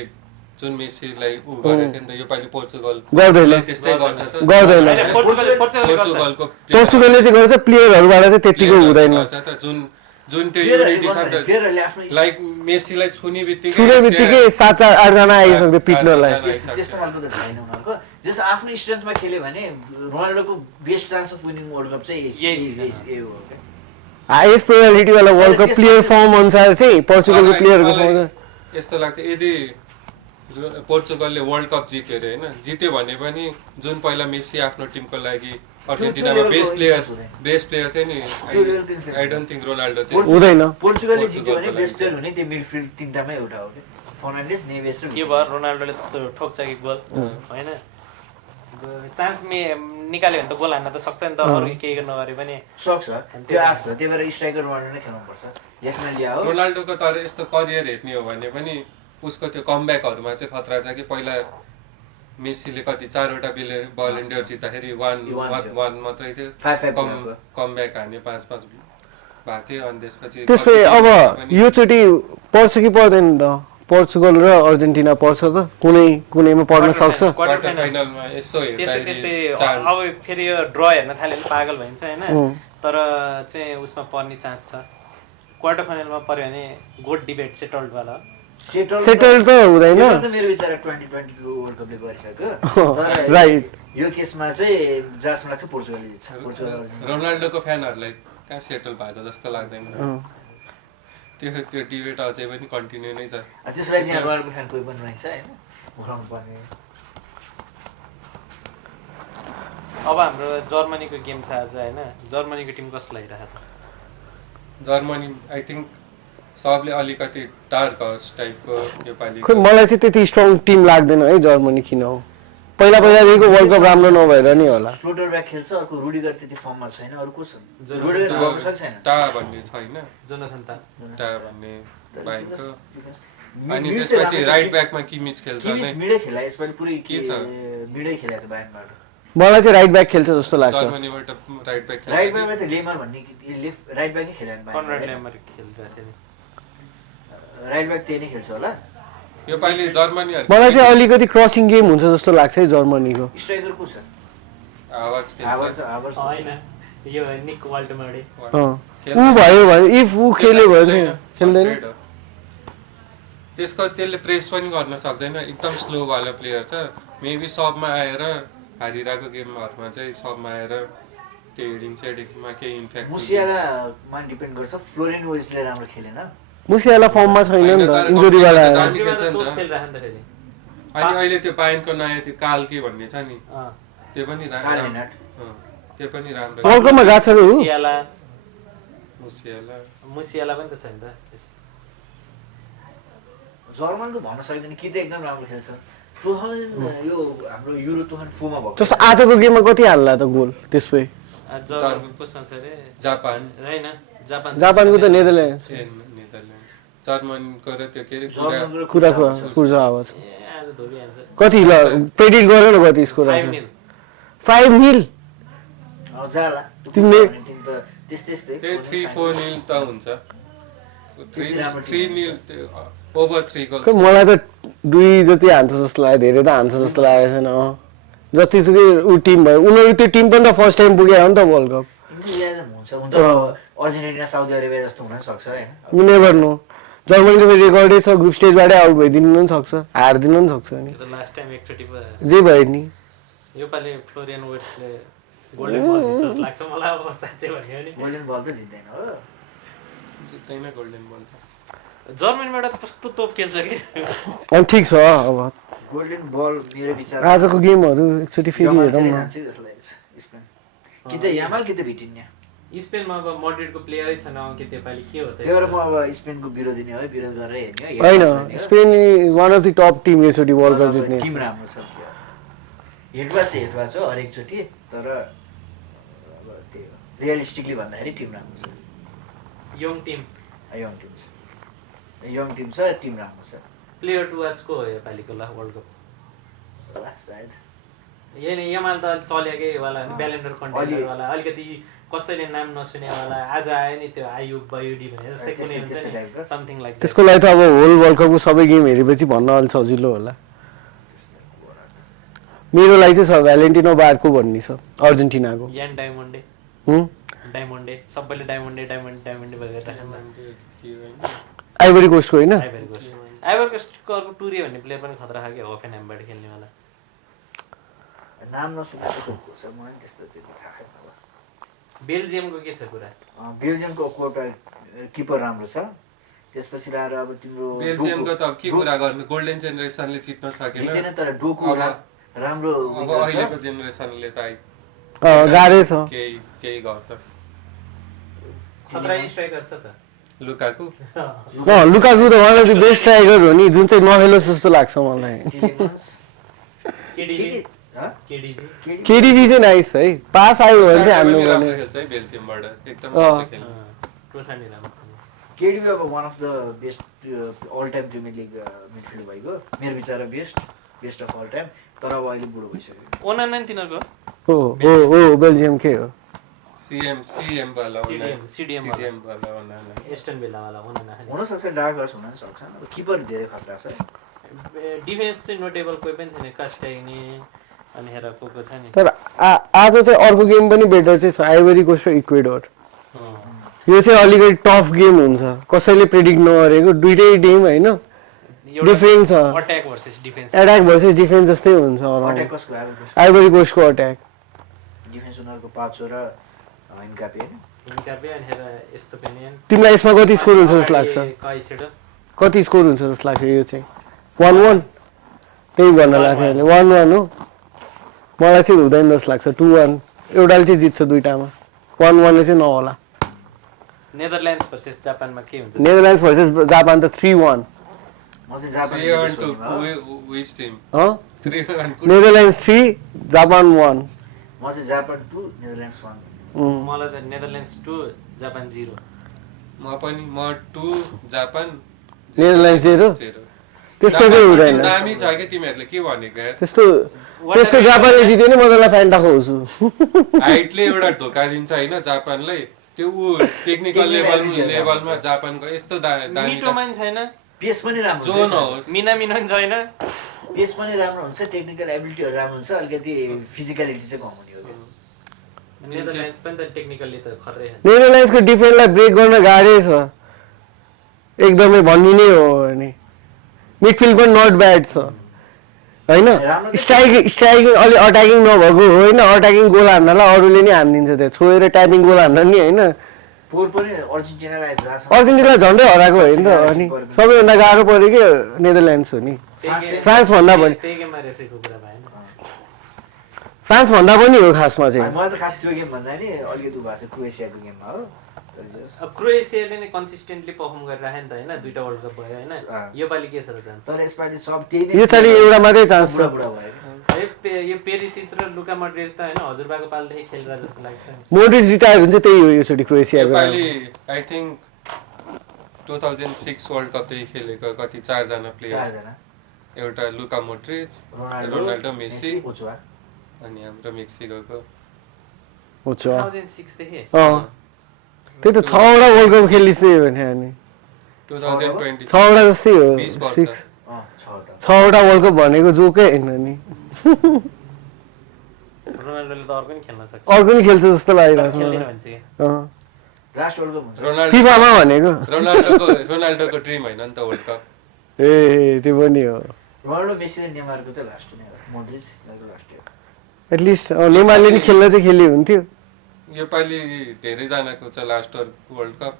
जुन मेसीलाई उ गरेको थियो नि त योपालि पोर्चुगल गर्दैन त्यस्तै गर्छ त गर्दैन। पोर्चुगलको पोर्चुगलले चाहिँ गर्छ प्लेयरहरूबाट चाहिँ त्यतिको हुँदैन। जुन त्यो युनिटी छ नि त लाइक मेसीलाई छुने बित्तिकै 7-8 जना आइसक्यो पिट्नलाई। त्यस्तो खालको त छैन उनीहरूको। जस आफ्नो स्ट्रेन्थमा खेल्यो भने रोनाल्डोको best chance of winning world cup चाहिँ यही हो क्या। हाइएस्ट प्रोबेबिलिटी वाला वर्ल्ड कप प्लेयर फर्म अनुसार चाहिँ पोर्चुगलको प्लेयरको फर्म यस्तो लाग्छ यदि पोर्चुगलले वर्ल्ड कप जित्यो अरे होइन, जित्यो भने पनि जुन पहिला मेसी आफ्नो टिमको लागि अर्जेन्टिनामा बेस्ट प्लेयर थियो नि, आई डोन्ट थिङ्क रोनाल्डो चाहिँ हुँदैन। पोर्चुगलले जित्यो भने बेस्ट प्लेयर हुने त्यो मिडफिल्ड तिनटामै एउटा हो कि फर्नान्डेस, नेभेस र के भयो रोनाल्डोले त ठोक्छ कि गोल होइन, चान्स निकाल्यो भने त गोल हान्न त सक्छ नि त, अरू केही नगरे पनि सक्छ, त्यो आश छ। त्यही भएर स्ट्राइकर रोनाल्डो नै खेलाउनुपर्छ। यसमा लिया हो रोनाल्डोको तर यस्तो करियर हेर्ने हो भने पनि उसको त्यो कमब्याकहरूमा चाहिँ खतरा छ कि पहिला मेसीले कति 4वटा बलेन्डियर जित्दाखेरि 1 मात्रै थियो, 5-5 कमब्याक हान्यो 5-5 भएको थियो, अनि त्यसपछि त्यसपछि अब योचोटि पर्छ कि पर्दैन त? पोर्चुगल र अर्जेन्टिना पर्छ त, कुनैमा पर्न सक्छ। क्वार्टर फाइनलमा यसो त्यस्तै हेर्दा अब फेरि यो ड्र हेर्न थाल्यो भने पागल भइन्छ होइन, तर चाहिँ उसमा पर्ने चान्स छ। क्वार्टर फाइनलमा पर्यो भने गोट डिबेट सेटल्डवाला सेटल त हुँदैन, मेरो विचार 2022 वर्ल्ड कपले गरिसक्यो। राइट। यो केसमा चाहिँ जहाँसम्म लाग्छ पोर्चुगलले जित्छ। पोर्चुगल रोनाल्डोको फ्यानहरूलाई कहाँ सेटल भएको जस्तो लाग्दैन, त्यो डिबेट अझै पनि कन्टिन्यू नै छ। त्यसलाई चाहिँ रोनाल्डोको फ्यान कोही पनि रहेछ होइन, उठाउनु पर्ने। अब हाम्रो जर्मनीको गेम छ आज होइन, जर्मनीको टिम कस्तो लागिरहेको छ? जर्मनी आई थिङ्क सबले अलिकति डार्क हर्स टाइपको योपालि। खोइ मलाई चाहिँ त्यति स्ट्रङ टिम लाग्दैन है जर्मनी, किन हो पहिलादेखिको वर्ल्ड कप राम्रो नभएर नि होला। स्लोटरब्याक खेल्छ, अर्को रुडिगर त्यति फर्ममा छैन, अरू को छ? रुडिगर गर्न सक्छ छैन, टा भन्ने छैन, जोनाथन टा भन्ने बाइकको। अनि त्यसपछि राइट ब्याकमा किमिच खेल्छ नै, मिडै खेला यसपालि पुरै के छ, मिडै खेला त बायनबाट। मलाई चाहिँ राइट ब्याक खेल्छ जस्तो लाग्छ। जर्मनीबाट राइट ब्याक खेल्छ। राइट ब्याकमा त लेमर भन्ने लेफ्ट राइट ब्याक नै खेला नि, कन्राड लेमर खेलिरहेको थियो नि, राइट ब्याक त्यही नै खेल्छ होला। योपालि जर्मनीहरु मलाई चाहिँ अलिकति क्रसिङ गेम हुन्छ जस्तो लाग्छ है जर्मनीको। स्ट्राइकर को छ? हावर्ट्ज खेल्छ। हावर्ट्ज होइन यो निक वाल्टमार्डे ऊ भयो भने इफ ऊ खेल्यो भने खेल्दैन। त्यसले प्रेस पनि गर्न सक्दैन, एकदम स्लो वाला प्लेयर छ। मेबी सबमा आएर हारिरहेको गेमहरुमा चाहिँ सबमा आएर त्यो हेडिङ सेडिङमा केही इम्प्याक्ट। मुसियालामा डिपेन्ड गर्छ, फ्लोरेन वेस्टले राम्रो खेलेन। मुसियाला फर्ममा छैन नि त, इन्जुरीबाट आएर। दामी खेल्छ नि त। अनि अहिले त्यो पाइनको नयाँ त्यो काल के भन्ने छ नि, त्यो पनि राम्रो, त्यो पनि राम्रो। वर्ल्ड कपमा गएको छ उ मुसियाला पनि त छ नि त। जर्मनको भन्न सक्दैन कि त एकदम राम्रो खेल्छ। 2000 यो हाम्रो युरो 2004 मा भएको जस्तो आजको गेममा कति हाल्ला त गोल त्यसपछि? जापानको त नेदरल्यान्ड्स, जर्मनको र त्यो के कुरा आवाज कति ल प्रेडिक्ट गर न कति स्कोर राख्छ? 5-0 जाला तिमीले त्यस्तै 3-4-0 त हुन्छ। 3-0 ओभर 3 गोल। मलाई त 2 जति हान्छ जस्तो लाग्यो, धेरै त हान्छ जस्तो लागेको छैन। जतिसुकै ऊ टिम भयो, उनीहरू त्यो टिम पनि त फर्स्ट टाइम पुग्यो हो नि त World Cup. Argentina Saudi Arabia जस्तो हुन सक्छ हैन, यु नेभर नो। जर्मनीको फेरि रेकर्डै छ, ग्रुप स्टेजबाटै आउट भइदिनु पनि सक्छ, हारिदिनु पनि सक्छ नि, लास्ट टाइम एकचोटि जे भयो नि। योपालि फ्लोरियन वर्ड्सले गोल्डन बल जित्छ जस्तो लाग्छ मलाई। अब साच्चै भन्यो भने गोल्डन बल त जित्दैन हो, जित्दैन गोल्डन बल त। जर्मनीबाट कस्तो तोप खेल्छ कि। अनि ठिक छ अब गोल्डन बल मेरो विचार आजको गेमहरू एकचोटि फेरि हेरौँ न। कि त यामाल कि त भिटिन्या। स्पेनमा अब मड्रिडको प्लेयरै छैन कि त्यसपालि के हो त? त्यही भएर म अब स्पेनको विरोधी नै हो, विरोध गरेर हेर्ने हो। होइन, Spain one of the top team यसचोटि वर्ल्ड कप जित्ने। टिम राम्रो छ, हेडवा छ हरेकचोटि, तर अब त्यो रियलिस्टिकली भन्दाखेरि टिम राम्रो छ। यङ टिम छ, टिम राम्रो छ। प्लेयर टु वाचको हो योपालिको ल वर्ल्ड कप होला सायद। यमाल त चलेकै वाला, ब्यालेन्डर कन्टेन्डर वाला, अलिकति कसैले नाम नसुने वाला आज आयो नि त्यो आयुब बायुडी भने जस्तै कुनै हुन्छ नि समथिङ लाइक त्यसको लागि त अब होल वर्ल्ड कपको सबै गेम हेरेपछि भन्न अलि सजिलो होला। मेरो लागि चाहिँ छ भ्यालेन्टिनो बार्को भन्ने छ अर्जेन्टिनाको। यान डायमन्डे सबैले डायमन्डे भएर आइभरी कोस्टको होइन, आइभरी कोस्टको अर्को टुरी भन्ने प्लेयर पनि खतरा खायो कि होफेनहाइमबाट खेल्नेवाला। नाम नसुनेको छ, मलाई त्यस्तो थाहा छैन। बेल्जियमको के छ कुरा? बेल्जियमको कोटा किपर राम्रो छ, त्यसपछि लाएर अब तिम्रो बेल्जियमको त अब के कुरा गर्नु, गोल्डन जेनेरेसनले जित्न जितेन सकेन। तर डोकु राम्रो अब अहिलेको जेनेरेसनले त गाह्रै छ। केही गर्छ। खतरा स्ट्राइकर छ त लुकाकु लुकाकु त one of the best striker हो नि, जुन चाहिँ नखेलोस् जस्तो लाग्छ मलाई। केडिबी चाहिँ नाइस है, पास आयो भने चाहिँ हान्नु राम्रो पर्ने। खेल्छ है बेल्जियमबाट, एकदम राम्रो खेल्छ। प्रोसानी राम्रो छ केडिबी अब one of the best all time Premier League midfield भएको मेरो विचारमा बेस्ट अफ अल टाइम, तर अब अहिले बुढो भइसक्यो। ओनाना नि तिनीहरूको हो बेल्जियमकै हो। सीएम वाला CDM वाला ओनाना। एस्टन भिल्लावाला ओनाना हुनसक्छ डार्कर्स हुन सक्छ, अब किपर धेरै खतरा छ। डिफेन्स चाहिँ नोटेबल कोही पनि छैन, कास्टाइनी अनि हेर को छ नि। तर आज चाहिँ अर्को गेम पनि बेटर चाहिँ छ, आइभरी कोस्ट र इक्वेडोर। यो चाहिँ अलिकति टफ गेम हुन्छ, कसैले प्रेडिक्ट नगरेको दुइटै टिम होइन, डिफेन्स छ, attack versus defence, attack versus defence जस्तै हुन्छ। अट्याक कसको आइभरी कोस्टको अट्याक, डिफेन्स उनीहरूको पाँचो र हिन्कापे होइन हिन्कापे अनि हेर यस्तो पनि तिमीलाई यसमा कति स्कोर हुन्छ जस्तो लाग्छ? काइसेडो कति स्कोर हुन्छ जस्तो लाग्छ यो चाहिँ? 1-1 त्यही भन्न लाग्थ्यो अहिले, 1-1 हो। मलाई चाहिँ हुँदैन जस्तो लाग्छ, 2-1 एउटाले चाहिँ जित्छ दुइटामा, 1-1 चाहिँ नहोला। नेदरल्यान्ड्स भर्सेस जापानमा के हुन्छ? नेदरल्यान्ड्स भर्सेस जापान त 3-1। म चाहिँ Japan which team? 3-1 Netherlands 3 Japan 1। म चाहिँ जापान 2 नेदरल्यान्ड्स 1। मलाई त नेदरल्यान्ड्स 2 जापान 0। म 2 जापान नेदरल्यान्ड्स 0। 0। त्यस्तो चाहिँ हुँदैन, दामी छ के तिमीहरूले के भनेको यार? त्यस्तो जापानले जित्यो नि म त्यसलाई फ्यान्टा खुवाउँछु। हाइटले एउटा धोका दिन्छ होइन जापानलाई, त्यो टेक्निकल लेभलमा जापानको यस्तो दामी मिटो मान्छे छैन, पेस पनि राम्रो जो नहोस्। मिना नि छैन, पेस पनि राम्रो हुन्छ, टेक्निकल एबिलिटीहरू राम्रो हुन्छ, अलिकति फिजिकलिटी चाहिँ कम हुने हो क्या। नेदरल्यान्ड्स पनि त टेक्निकली त खर्रै छ। नेदरल्यान्ड्सको डिफेन्सलाई ब्रेक गर्न गाह्रै छ एकदमै भन्ने हो नि, मिडफिल्ड पनि नट ब्याड छ होइन, स्ट्राइकिङ अलि अट्याकिङ नभएको होइन, अट्याकिङ गोल हान्नलाई अरूले नि हानिदिन्छ, त्यो छोएर ट्यापिङ गोल हान्न नि होइन। अर्जेन्टिनालाई झन्डै हराएको हो नि त, अनि सबैभन्दा गाह्रो पऱ्यो कि नेदरल्यान्ड्स हो नि, फ्रान्स भन्दा पनि, त्यही गेममा रेफ्रीको कुरा भएन। फ्रान्स भन्दा पनि हो खासमा चाहिँ। मलाई त खास त्यो गेम भन्दा नि अलिकति भएको छ क्रोएसियाको गेममा हो। अब क्रोएसियाले नै कन्सिस्टेन्टली पर्फर्म गरिराख्यो नि त होइन, दुईटा वर्ल्ड कप भयो होइन, योपालि के छ र चान्स? तर यसपालि सब त्यही नै, यो चाहिँ एउटा मात्रै चान्स छ। बुढा भयो यो पेरिसिच र लुका मोड्रिच त होइन हजुरबाको पालदेखि खेलेर जस्तो लाग्छ। मोड्रिच रिटायर हुन्छ त्यही हो योचोटि क्रोएसियाको। नेपाली आई थिङ्क 2006 वर्ल्ड कपदेखि खेलेको कति 4 जना प्लेयर, 4 जना, एउटा लुका मोड्रिच, रोनाल्डो, मेसी ओचुवा, अनि हाम्रो मेक्सिकोको 2006 देखि त्यही त 6वटा वर्ल्ड कप खेलिसक्यो भने अनि 2020 6वटा जस्तै हो, 20 वर्ष। 6वटा वर्ल्ड कप भनेको जोकै होइन नि। रोनाल्डोले त अर्को नि खेल्न सक्छ, अर्को नि खेल्छ जस्तो लागिरहेको छ खेल्दैन मलाई। भन्छ कि लास्ट वर्ल्ड कप हुन्छ। फिफामा भनेको रोनाल्डोको ड्रिम होइन नि त वर्ल्ड कप। ए त्यो पनि हो, रोनाल्डो, मेसी र नेमारको त लास्ट नै हो, मोड्रिच लास्ट हो। एटलिस्ट नेमारले नि खेल्न चाहिँ खेल्यो हुन्थ्यो। योपालि धेरैजनाको छ लास्ट वर्ल्ड कप,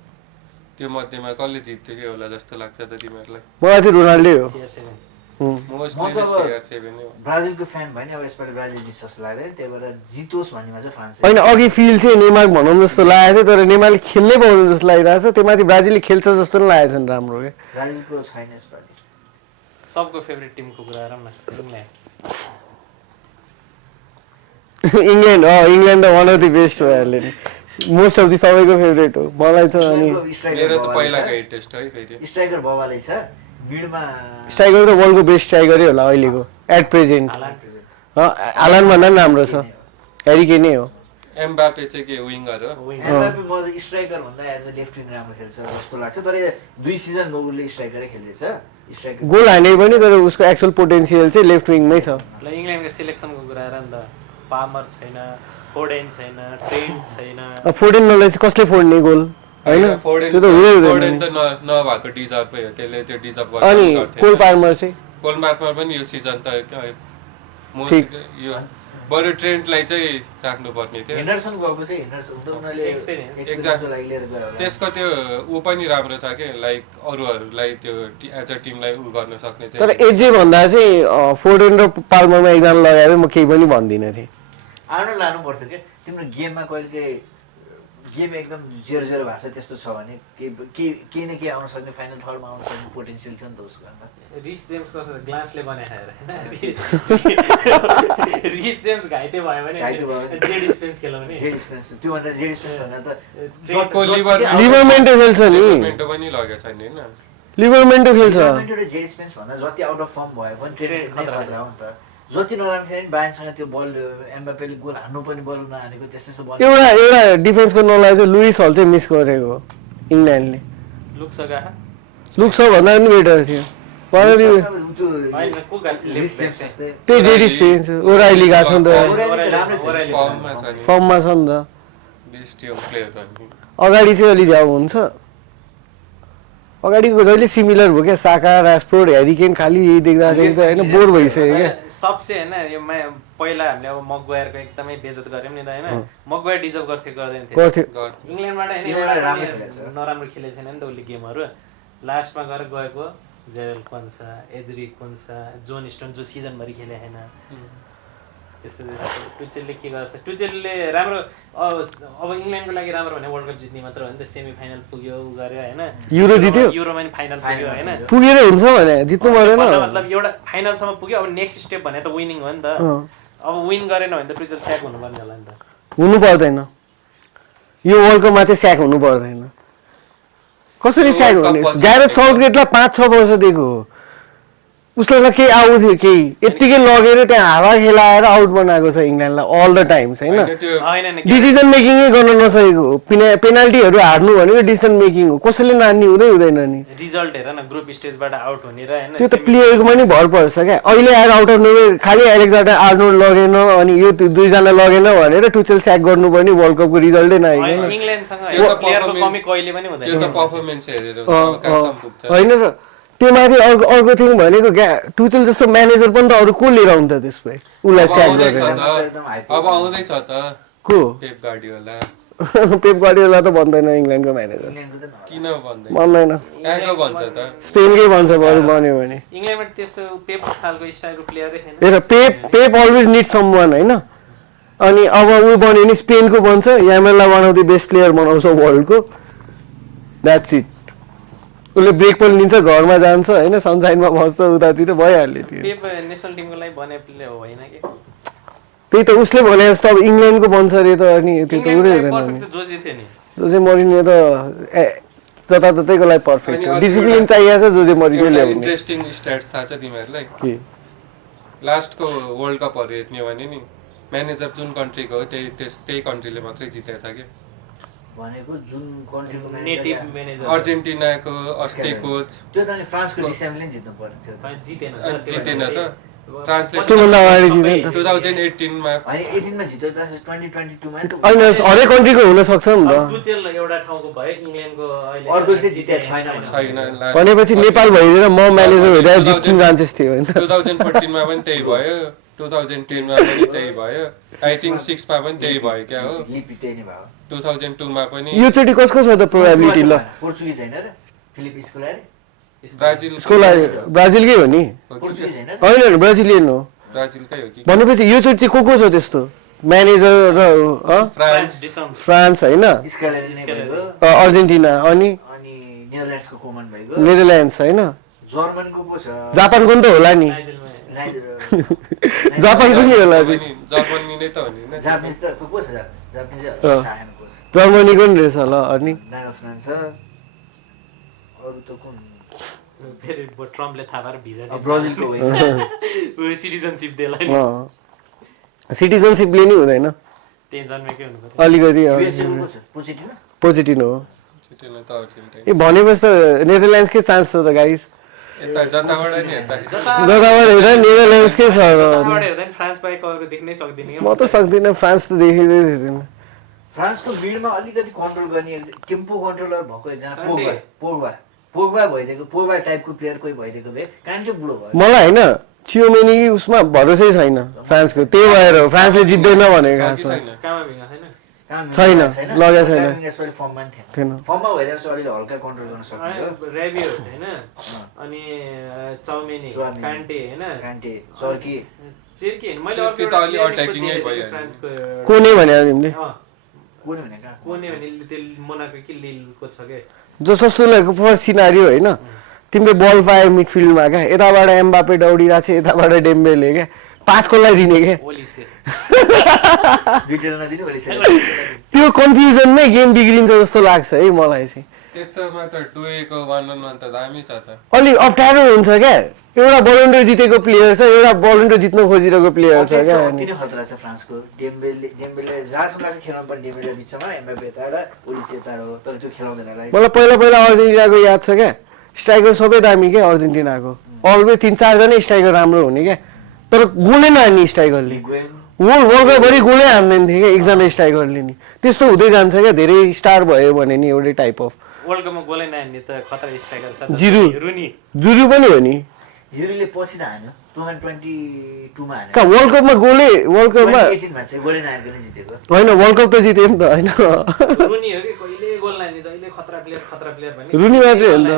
त्यो मध्येमा कसले जित्यो के होला जस्तो लाग्छ त तिमीहरूलाई? मलाई चाहिँ रोनाल्डो हो। CR7 मोस्टली CR7 हो। ब्राजिलको फ्यान भयो नि, अब यसपालि ब्राजिल जित्छ जस्तो लाग्दैन, त्यही भएर जितोस् भन्नेमा चाहिँ फ्रान्स। होइन अघि फिल चाहिँ नेमार भनौँ जस्तो लागेको थियो, तर नेमारले खेल्नै पाउनु जस्तो लागिरहेको छ, त्यो माथि ब्राजिलले खेल्छ जस्तो पनि लागेको छ नि राम्रो क्या। ब्राजिलको छैन यसपालि। सबको फेभरेट टिमको कुरा गरौँ न, इङ्ल्यान्ड। इङ्ल्यान्ड इङ्ल्यान्ड त वान अफ दि बेस्ट हो अहिले नि, मोस्ट अफ दि सबैको फेभरेट हो मलाई चाहिँ। अनि मेरो त पहिलाको हेड टेस्ट है फेरि। स्ट्राइकर बवालै छ, मिडमा स्ट्राइकर त वर्ल्डको बेस्ट स्ट्राइकरै होला अहिलेको एट प्रेजेन्ट। हालान्ड भन्दा पनि राम्रो छ, ह्यारी केन नै हो। एम्बापे चाहिँ के विङ्गर हो? एम्बापे म स्ट्राइकर भन्दा एज अ लेफ्ट विङ राम्रो खेल्छ जस्तो लाग्छ, तर 2 सिजन उसले स्ट्राइकरै खेल्दैछ। स्ट्राइकर गोल हाने पनि, तर उसको एक्चुअल पोटेन्सियल चाहिँ लेफ्ट विङमै छ। ल इङ्ल्यान्डको सिलेक्सनको कुरा गर नि त, पामर छैन, फोडेन छैन, ट्रेन्ट छैन। फोडेनलाई चाहिँ कसले फोड्ने गोल होइन, त्यो त हुँदै हुँदैन। त नभएको डिजर्भै हो, त्यसले त्यो डिजर्भ अनि कोल पाल्मर चाहिँ कोल पाल्मर पनि यो सिजन त ठिक। यो बरु ट्रेन्टलाई चाहिँ राख्नुपर्ने थियो हेन्डरसन गएको चाहिँ हेन्डरसन त उनीहरूले Experience. एक्सपिरियन्सको लागि लिएर गयो होला। त्यसको त्यो ऊ पनि राम्रो छ कि लाइक अरूहरूलाई त्यो एज अ टिमलाई ऊ गर्न सक्ने तर चाहिँ एजे भन्दा चाहिँ फोर्डेन र पाल्मरमा एकजना लगाएर म केही पनि भन्दिनँ थिएँ। आर्नोल्ड लानुपर्छ क्या तिम्रो गेममा कहिले गेम एकदम 0-0 भएको छ त्यस्तो छ भने केही न केही आउन सक्ने फाइनल थर्डमा आउन सक्ने पोटेन्सियल थियो नि त उसको अन्त रिस जेम्स कसरी ग्लासले बनाएर होइन रिस जेम्स घाइते भयो भने घाइते भयो भने। जेड स्पेन्स खेल्यो भने जेड स्पेन्स त्योभन्दा जेड स्पेन्स भन्दा त को लिभर- लिभरमेन्टो खेल्छ नि, डेभलपमेन्ट पनि लगेको छैन होइन लिभरमेन्टो खेल्छ। जेड स्पेन्स भन्दा जति आउट अफ फर्म भयो पनि ट्रेन्ड नै खतरा हो नि त। जति नराम्रो खेल्यो नि बायनसँग त्यो बल एम्बापेले गोल हान्नु पनि बल नहानेको त्यस्तो बल एउटा डिफेन्सको नलाई चाहिँ लुइस हल चाहिँ मिस गरेको इङ्ल्यान्डले। लुक्सका लुक्स भन्दा पनि बेटर थियो। होइन को गाछ रिस जेम्स जस्तै त्यही जेडी स्पेन्स ओराइली गएको छ नि त, ओराइली त राम्रो खेल्छ। फर्ममा छ नि फर्ममा छ नि त। बेस्ट यो प्लेयर पनि अगाडि चाहिँ अलि झ्याउ हुन्छ, अगाडिको जहिले सिमिलर भयो क्या, साका राजफोर्ड ह्यारिकेन खालि यही देख्दा देख्दा होइन बोर भइसक्यो क्या। सबसे होइन यो पहिला हामीले अब मगवायरको एकदमै बेइज्जत गऱ्यौँ नि त होइन, मगवायर डिजर्भ गर्थ्यो गर्दैन थियो गर्थ्यो इङ्ल्यान्डबाट होइन इङ्ल्यान्डबाट एउटा राम्रो पनि खेलेको छ। नराम्रो खेलेको छैन नि त उसले गेमहरू। लास्टमा गएर गएको जेरल कोन्सा, एज्री कोन्सा, जोन स्टोन जो सिजनभरि खेले छैन त्यस्तो टुचेलले के गर्छ, टुचेलले राम्रो अब इङ्ल्यान्डको लागि राम्रो भने वर्ल्ड कप जित्ने मात्र हो नि त, सेमी फाइनल पुग्यो उ गर्यो होइन, युरो जित्यो, युरोमा पनि फाइनल पुग्यो होइन, पुगेर हुन्छ भने जित्नु परेन। मतलब एउटा फाइनलसम्म पुग्यो, अब नेक्स्ट स्टेप भने त विनिङ हो नि त। अब विन गरेन भने त टुचेल स्याक हुनुपर्ने होला नि त। हुनु पर्दैन, यो वर्ल्ड कपमा चाहिँ स्याक हुनु पर्दैन। कसरी स्याक हुने? ग्यारेथ साउथगेटलाई 5-6 वर्ष दिएको हो, उसलाई त केही आउ थियो, केही यत्तिकै लगेर त्यहाँ हावा खेलाएर आउट बनाएको छ इङ्ल्यान्डलाई अल द टाइम्स होइन। त्यो होइन नि डिसिजन मेकिङै गर्न नसकेको हो, पेनाल्टीहरू हार्नु भनेको डिसिजन मेकिङ हो, कसैले नान्ने हुँदैन नि। रिजल्ट हेर न, ग्रुप स्टेजबाट आउट हुने र होइन त्यो त प्लेयरकोमा नि भर पर्छ क्या। अहिले आएर आउट अफ नोवे खालि एलेक्जेन्डर आर्नोल्ड लगेन अनि यो दुईजना लगेन भनेर टुचेल स्याक गर्नुपर्ने वर्ल्ड कपको रिजल्टै नआएको होइन, इङ्ल्यान्डसँग त्यो त प्लेयरको कमी performance- कहिले पनि त्यो हुँदैन। त पर्फर्मेन्स हेरेर हुन्छ कहाँसम्म पुग्छ होइन र त्यो माथि अर्को थिङ भनेको टुचेल जस्तो म्यानेजर पनि त अरू को लिएर आउँछ त्यसपछि उसलाई अब स्याक आउँदैछ गरेर त अब आउँदैछ त को पेप गार्डियोला पेप गार्डियोला त भन्दैन इङ्ल्यान्डको म्यानेजर, इङ्ल्यान्डको त किन भन्दैन भन्दैन, कहाँको भन्छ त स्पेनकै भन्छ बरु बन्यो भने। इङ्ल्यान्डमा त्यस्तो पेप खालको स्टाइलको प्लेयरै छैन। हेर पेप अलवेज निड समवन होइन, अनि अब ऊ बन्यो भने स्पेनको बन्छ, यामेललाई one of the best player बनाउँछ वर्ल्डको, द्याट्स इट। उसले ब्रेक पनि लिन्छ, घरमा जान्छ होइन, सनसाइनमा बस्छ, उतातिर भइहाल्यो त्यो। पेप नेसनल टिमको लागि बने प्लेयर हो होइन कि त्यही त उसले भने जस्तो अब इङ्ल्यान्डको बन्छ अरे त, अनि त्यो त उडै हुँदैन नि। पर्फेक्ट जोजी थियो नि। जोजे मरिनियो त जताततैको लागि पर्फेक्ट अनि हो, अर्को डिसिप्लिन एउटा- चाहिएको छ जोजे मरिनियो एउटा ल्याउने इन्ट्रेस्टिङ स्ट्याट्स थाहा छ तिमीहरूलाई के। लास्टको वर्ल्ड कपहरू हेर्ने हो भने नि म्यानेजर जुन कन्ट्रीको हो त्यही कन्ट्रीले मात्रै जितेको छ कि भनेको जुन कन्ट्रीको नेटिभ म्यानेजर म्यानेजर अर्जेन्टिनाको अस्ति कोच त्यो त अनि फ्रान्सको डिसेम्बलीले जित्नु पर्ने थियो त। जितेन जितेन त फ्रान्सले त्योभन्दा अगाडि जित्यो नि त। 2018 मा होइन 18 मा जित्यो त 2022 मा त होइन हरेक कन्ट्रीको हुनसक्छ नि त। टुचेल एउटा ठाउँको भयो, इङ्ल्यान्डको अहिले अर्को चाहिँ जितेको छैन भने। छैन भनेपछि नेपाल भइदिएर म म्यानेजर हुँदा जित्ने चान्सेस थियो होइन त। 2014 मा पनि त्यही भयो 2010 मा पनि त्यही भयो आई थिङ्क 6 मा पनि त्यही भयो क्या हो लिपि त्यही नै भयो। 2002 मा पनि योचोटि कसको छ त प्रोबेबिलिटी ल? पोर्चुगिज हैन र फिलिप स्कोलार ब्राजिल उसको लागि ब्राजिलकै हो नि? पोर्चुगिज हैन र होइन होइन ब्राजिलियन हो। ब्राजिलकै हो कि भनेपछि योचोटि चाहिँ को छ त्यस्तो म्यानेजर र फ्रान्स डिसम्स फ्रान्स होइन, स्कोलार नै भएको अर्जेन्टिना अनि अनि नेदरल्यान्ड्सको कोमन भएको नेदरल्यान्ड्स होइन, जर्मनको पो छ जापानको नि त होला नि, जापानको नि होला नि, जर्मनी नै त हो नि होइन जापानिज त को छ जापानिज अँ। थाहा को छ जर्मनीको नि रहेछ ल। अनि नागसमान छ अरु त कुन फेरि ट्रम्पले थाहा पाएर भिजा ब्राजिलको होइन सिटिजनसिप दिएला नि, सिटिजनसिपले नि हुँदैन, त्यही जन्मेकै हुनु पर्यो। अलिकति युएसए को छ पोजिटिभ पोजिटिभ हो। छिटो त अर्जेन्टिना ए भनेपछि त नेदरल्यान्ड्सकै चान्स छ त गाइस, यता जताबाट नि हेर्दा जताबाट हेर्दा नेदरल्यान्ड्सकै छ। जताबाट हेर्दा नि फ्रान्स बाहेक अरू देख्नै सक्दिनँ क्या। म त सक्दिनँ, फ्रान्स त देखिँदै थिएन। फ्रान्सको भिडमा अलिकति कन्ट्रोल गर्ने टेम्पो कन्ट्रोलर भएको एकजना पोग्बा पोग्बा पोग्बा भइदिएको पोग्बा टाइपको प्लेयर कोही भइदिएको भए कान चाहिँ बुढो भयो। मलाई होइन चियोमेनी उसमा भरोसै छैन फ्रान्सको, त्यही भएर फ्रान्सले जित्दैन भनेको छ खास कि छैन कामाभिङ्गा छैन छैन, लगेको छैन। यसपालि फर्ममा नि थिएन थिएन। फर्ममा भइरहेको चाहिँ अलिअलि हल्का कन्ट्रोल गर्न सक्यो रेबियो होइन अनि चाउमिनी चाउमिनी, कान्टे होइन कान्टे चर्की चिर्की होइन मैले चिर्की अर्को त अलि एउटा attacking नै देखेको भइहाल्यो। फ्रान्सको कोने भने तिमीले कोनी भने कहाँ कोने भने त्यो मोनाको कि लिलको छ के जो सस्तो लागेको फर्स्ट सिनारियो होइन, तिमीले बल पायो मिडफिल्डमा क्या, यताबाट एम्बापे दौडिरहेको छ, यताबाट डेम्बेले क्या, पास कसलाई दिने क्या, ओलिसे दुईटा नदिने भइसक्यो त्यो कन्फ्युजनमै गेम बिग्रिन्छ जस्तो लाग्छ है मलाई चाहिँ। त्यस्तोमा त डुएको 1-on-1 त दामी छ त। अलिक अप्ठ्यारो हुन्छ क्या, एउटा बलन्डर जितेको प्लेयर छ, एउटा बलन्डर जित्न खोजिरहेको प्लेयर छ क्या। अति नै खतरा छ फ्रान्सको डेम्बेले जहाँसम्म लाग्छ खेलाउनु पर्ने डेम्बेले बिचमा एम्बापे यताबाट ओलिसे यताबाट हो तर त्यो खेलाउँदैन होला मलाई पहिला पहिला अर्जेन्टिनाको याद छ क्या, स्ट्राइकर सबै दामी क्या अर्जेन्टिनाको, अलवेज 3-4 जनै स्ट्राइकर राम्रो हुने क्या, तर गोलै नहान्ने स्ट्राइकरले, लिगुएन वर्ल्ड कपभरि गोलै हान्दैन थियो क्या एकजना स्ट्राइकरले नि। त्यस्तो हुँदै जान्छ क्या, धेरै स्टार भयो भने नि एउटै टाइप अफ। वर्ल्ड कपमा गोलै नहान्ने त खतरा स्ट्राइकर छ त जिरु रुनी जुरु पनि हो नि, जिरोले पछि त हान्यो 2022 मा हान्यो कहाँ वर्ल्ड कपमा गोलै, वर्ल्ड कपमा 2018 मा चाहिँ गोलै नहानिकन जितेको होइन वर्ल्ड कप त जित्यो नि त होइन, रुनी हो कि कहिले गोल नहान्ने जहिले खतरा प्लेयर भन्ने रुनी मात्रै हो नि त।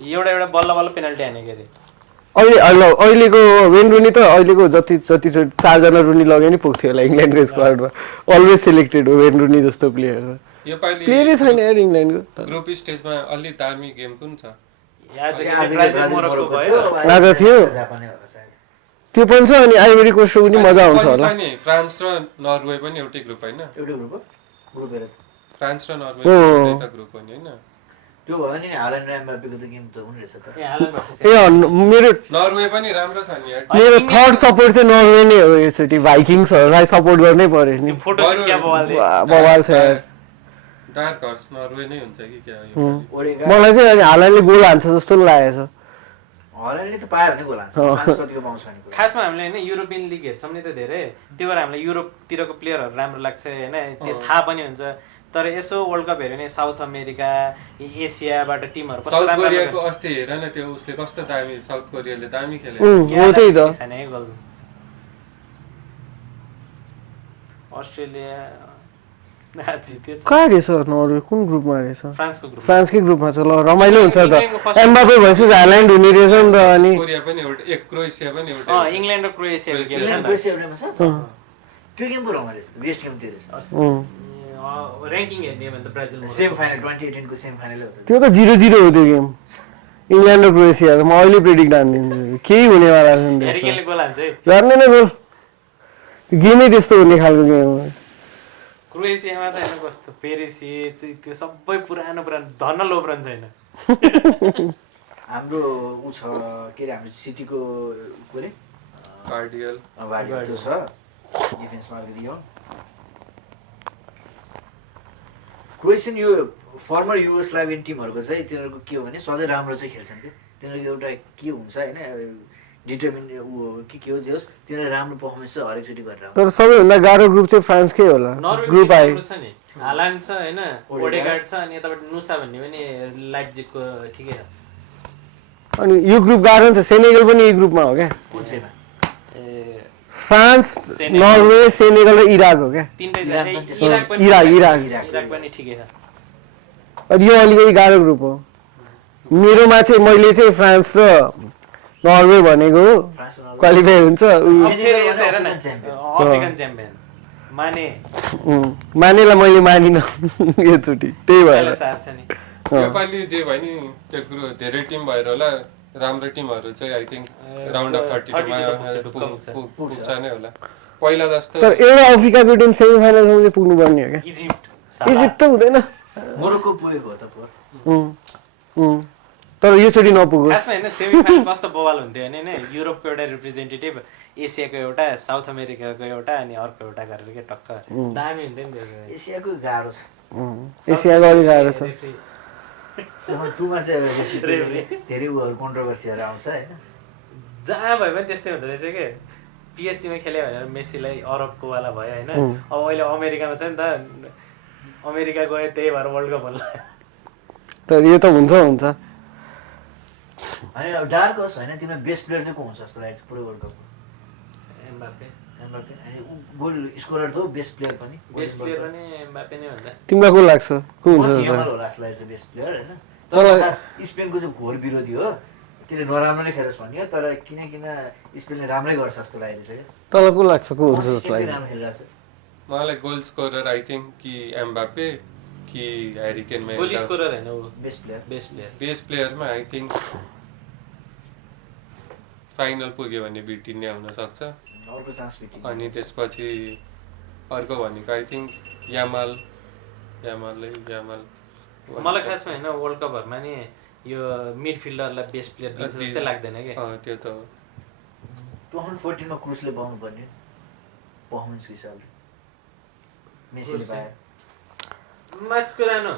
एउटा बल्ल बल्ल पेनल्टी हाने के अहिले अहिलेको वेन रुनी त अहिलेको जति 4जना रुनी लगे नि पुग्थ्यो होला इङ्ल्यान्डको स्क्वाडमा, अलवेज सिलेक्टेड हो वेन रुनी जस्तो प्लेयर, योपालि प्लेयरै छैन यार इङ्ल्यान्डको। ग्रुप स्टेजमा अलि दामी गेम कुन छ? आज आज ब्राजिल मोरक्को भयो आज थियो जापानै होला सायद त्यो पनि छ, अनि आइभरी कोस्ट पनि मजा आउँछ होला। छ नि फ्रान्स र नर्वे पनि एउटै ग्रुप होइन? एउटै ग्रुप हो ग्रुप हेर फ्रान्स र नर्वे हो। एउटै त ग्रुप हो नि होइन? त्यो भयो नि हाल्यान्ड र एम्बापेको त गेम त हुने रहेछ त ए हालन versus मेरो नर्वे पनि राम्रो छ नि यार। मेरो थर्ड सपोर्ट चाहिँ नर्वे नै हो यसचोटि, भाइकिङ्सहरूलाई सपोर्ट गर्नै पर्यो नि, फोटो सुट क्या बवालले बवाल छ यार। डार्क हर्स नर्वे नै हुन्छ कि क्या योपालि? ओरेगा मलाई चाहिँ अनि हालाले गोल हान्छ जस्तो लागेको छ। हल्यान्डले त पायो भने गोल हान्छ फ्रान्स कतिको पाउँछ भने गोल खासमा हामीले होइन युरोपियन लिग हेर्छौँ नि त धेरै, त्यो भएर हामीलाई युरोपतिरको प्लेयरहरू राम्रो लाग्छ होइन, त्यो थाहा पनि हुन्छ। तर यसो वर्ल्ड कप हेऱ्यो भने साउथ अमेरिका एसियाबाट टिमहरू कस्तो साउथ राम्रो कोरियाको अस्ति हेर न त्यो उसले कस्तो दामी, साउथ कोरियाले दामी खेले। हो त्यही त, छैन है गोल। अस्ट्रेलिया जित्यो कहाँ रहेछ नर्वे, कुन ग्रुपमा रहेछ? फ्रान्सको ग्रुप फ्रान्सकै ग्रुपमा छ, ल रमाइलो हुन्छ त, एम्बापे भर्सेस हाल्यान्ड हुने रहेछ नि त। अनि कोरिया पनि एउटा, एक क्रोएसिया पनि एउटा। इङ्ल्यान्ड र क्रोएसियाको गेम छ इङ्ल्यान्ड नि क्रोएसिया एउटामा छ त्यो गेम पो रमाइलो रहेछ बेस्ट गेम त्यो रहेछ ऱ्याङ्किङ हेर्ने हो भने त ब्राजिल सेमी फाइनल 2018 को सेमी फाइनलै हो त त्यो त 0-0 हो त्यो गेम, इङ्ल्यान्ड र क्रोएसिया। म अहिले प्रेडिक्ट हानिदिन्छु केही हुनेवाला छैन त्यसमा, हेरिकेनले गोल हान्छ है जान्दैन गोल, गेमै त्यस्तो हुने खालको गेम हो। क्रोएसियामा त होइन कस्तो पेरिसिच त्यो सबै पुरानो धन लोभ्रन छैन। हाम्रो ऊ छ के अरे हाम्रो सिटीको को अरे कार्डियल वार्डियल त्यो छ डिफेन्समा अलिकति हो क्रोएसियन यो फर्मर युगोस्लाभियन टिमहरूको चाहिँ तिनीहरूको के हो भने सधैँ राम्रो चाहिँ खेल्छन् कि तिनीहरूको एउटा के हुन्छ होइन डिटर्मिन ऊ के हो जे होस् तिनीहरूले राम्रो पर्फर्मेन्स चाहिँ हरेकचोटि गरेर आउँछ तर सबैभन्दा गाह्रो ग्रुप चाहिँ फ्रान्सकै होला, ग्रुप आए। नर्वे छ नि, हालान्ड छ होइन, ओडेगार्ड छ, अनि यताबाट नुसा भन्ने पनि लाइप्जिगको ठिकै छ। अनि यो ग्रुप गाह्रो छ, सेनेगल पनि यो ग्रुपमा हो क्या, कुन चाहिँमा ए फ्रान्स, नर्वे, सेनेगल र इराक हो क्या। तिनटै इराक पनि ठिकै छ। अनि यो अलिकति गाह्रो ग्रुप हो मेरोमा चाहिँ, मैले चाहिँ फ्रान्स र नर्वे भनेको हो क्वालिफाई हुन्छ। अफ्रिकन च्याम्पियन मानेलाई मैले मानिनँ योचोटि, त्यही भएर सार्छ नि योपालि जे भयो नि त्यो धेरै टिम भएर होला, राम्रो टिमहरू चाहिँ आई थिङ्क राउन्ड अफ 32 मा पुग्छ नै होला पहिला जस्तो। तर एउटा अफ्रिकाको टिम सेमी फाइनलसम्म चाहिँ पुग्नुपर्ने हो क्या, इजिप्ट त हुँदैन, मोरोक्को पुगेको हो त पो तर योचोटि नपुगोस्। खासमा होइन सेमिफाइनल कस्तो बवाल हुन्थ्यो भने होइन, युरोपको एउटा रिप्रेजेन्टेटिभ, एसियाको एउटा, साउथ अमेरिकाको एउटा, अनि अर्को एउटा गरेर के टक्क दामी हुन्थ्यो नि त्यो। एसियाको गाह्रो छ एसियाको अलिक गाह्रो छ, टुमा चाहिँ धेरै उयोहरू कन्ट्रोभर्सीहरू आउँछ होइन जहाँ भयो भने त्यस्तै हुँदो रहेछ क्या। पिएससीमा खेल्यो भनेर मेसीलाई अरबको वाला भयो होइन, अब अहिले अमेरिकामा छ नि त, अमेरिका गयो त्यही भएर वर्ल्ड कप होला। तर यो त हुन्छ अनि अब डार्क होस् होइन तिम्रो बेस्ट प्लेयर चाहिँ को हुन्छ जस्तो लागेको छ पुरै वर्ल्ड कपको एम्बापे एमबापे अनि गोल स्कोरर त हो बेस्ट प्लेयर पनि बेस्ट प्लेयर पनि एम्बापे नै भन्दा तिमीलाई को लाग्छ को हुन्छ यामाल जस्तो होला जस्तो लागेको छ बेस्ट प्लेयर होइन तर खास स्पेनको चाहिँ घोर विरोधी हो त्यसले नराम्रो नै खेलोस् भन्यो तर किन स्पेनले राम्रै गर्छ जस्तो लागेको छ क्या तँलाई को लाग्छ को हुन्छ जस्तो स्पेनले लाग्यो राम्रो खेलिरहेको छ मलाई गोल स्कोरर आई थिङ्क कि एम्बापे कि ह्यारी केनमा गोल स्कोरर हैन उ best player best player best प्लेयरमा आई थिङ्क फाइनल पुग्यो भने भिटिन्ने हुनसक्छ अर्को चान्स भेटियो अनि त्यसपछि अर्को भनेको आई थिङ्क यामाल मलाई खासमा हैन वर्ल्ड कपहरुमा नि यो मिडफिल्डरलाई बेस्ट प्लेयर दिन्छ जस्तै लाग्दैन के त्यो त हो 2014 मा क्रुसले पाउनु पर्ने पर्फर्मेन्सको हिसाबले मेसीले पायो मास्कुरानो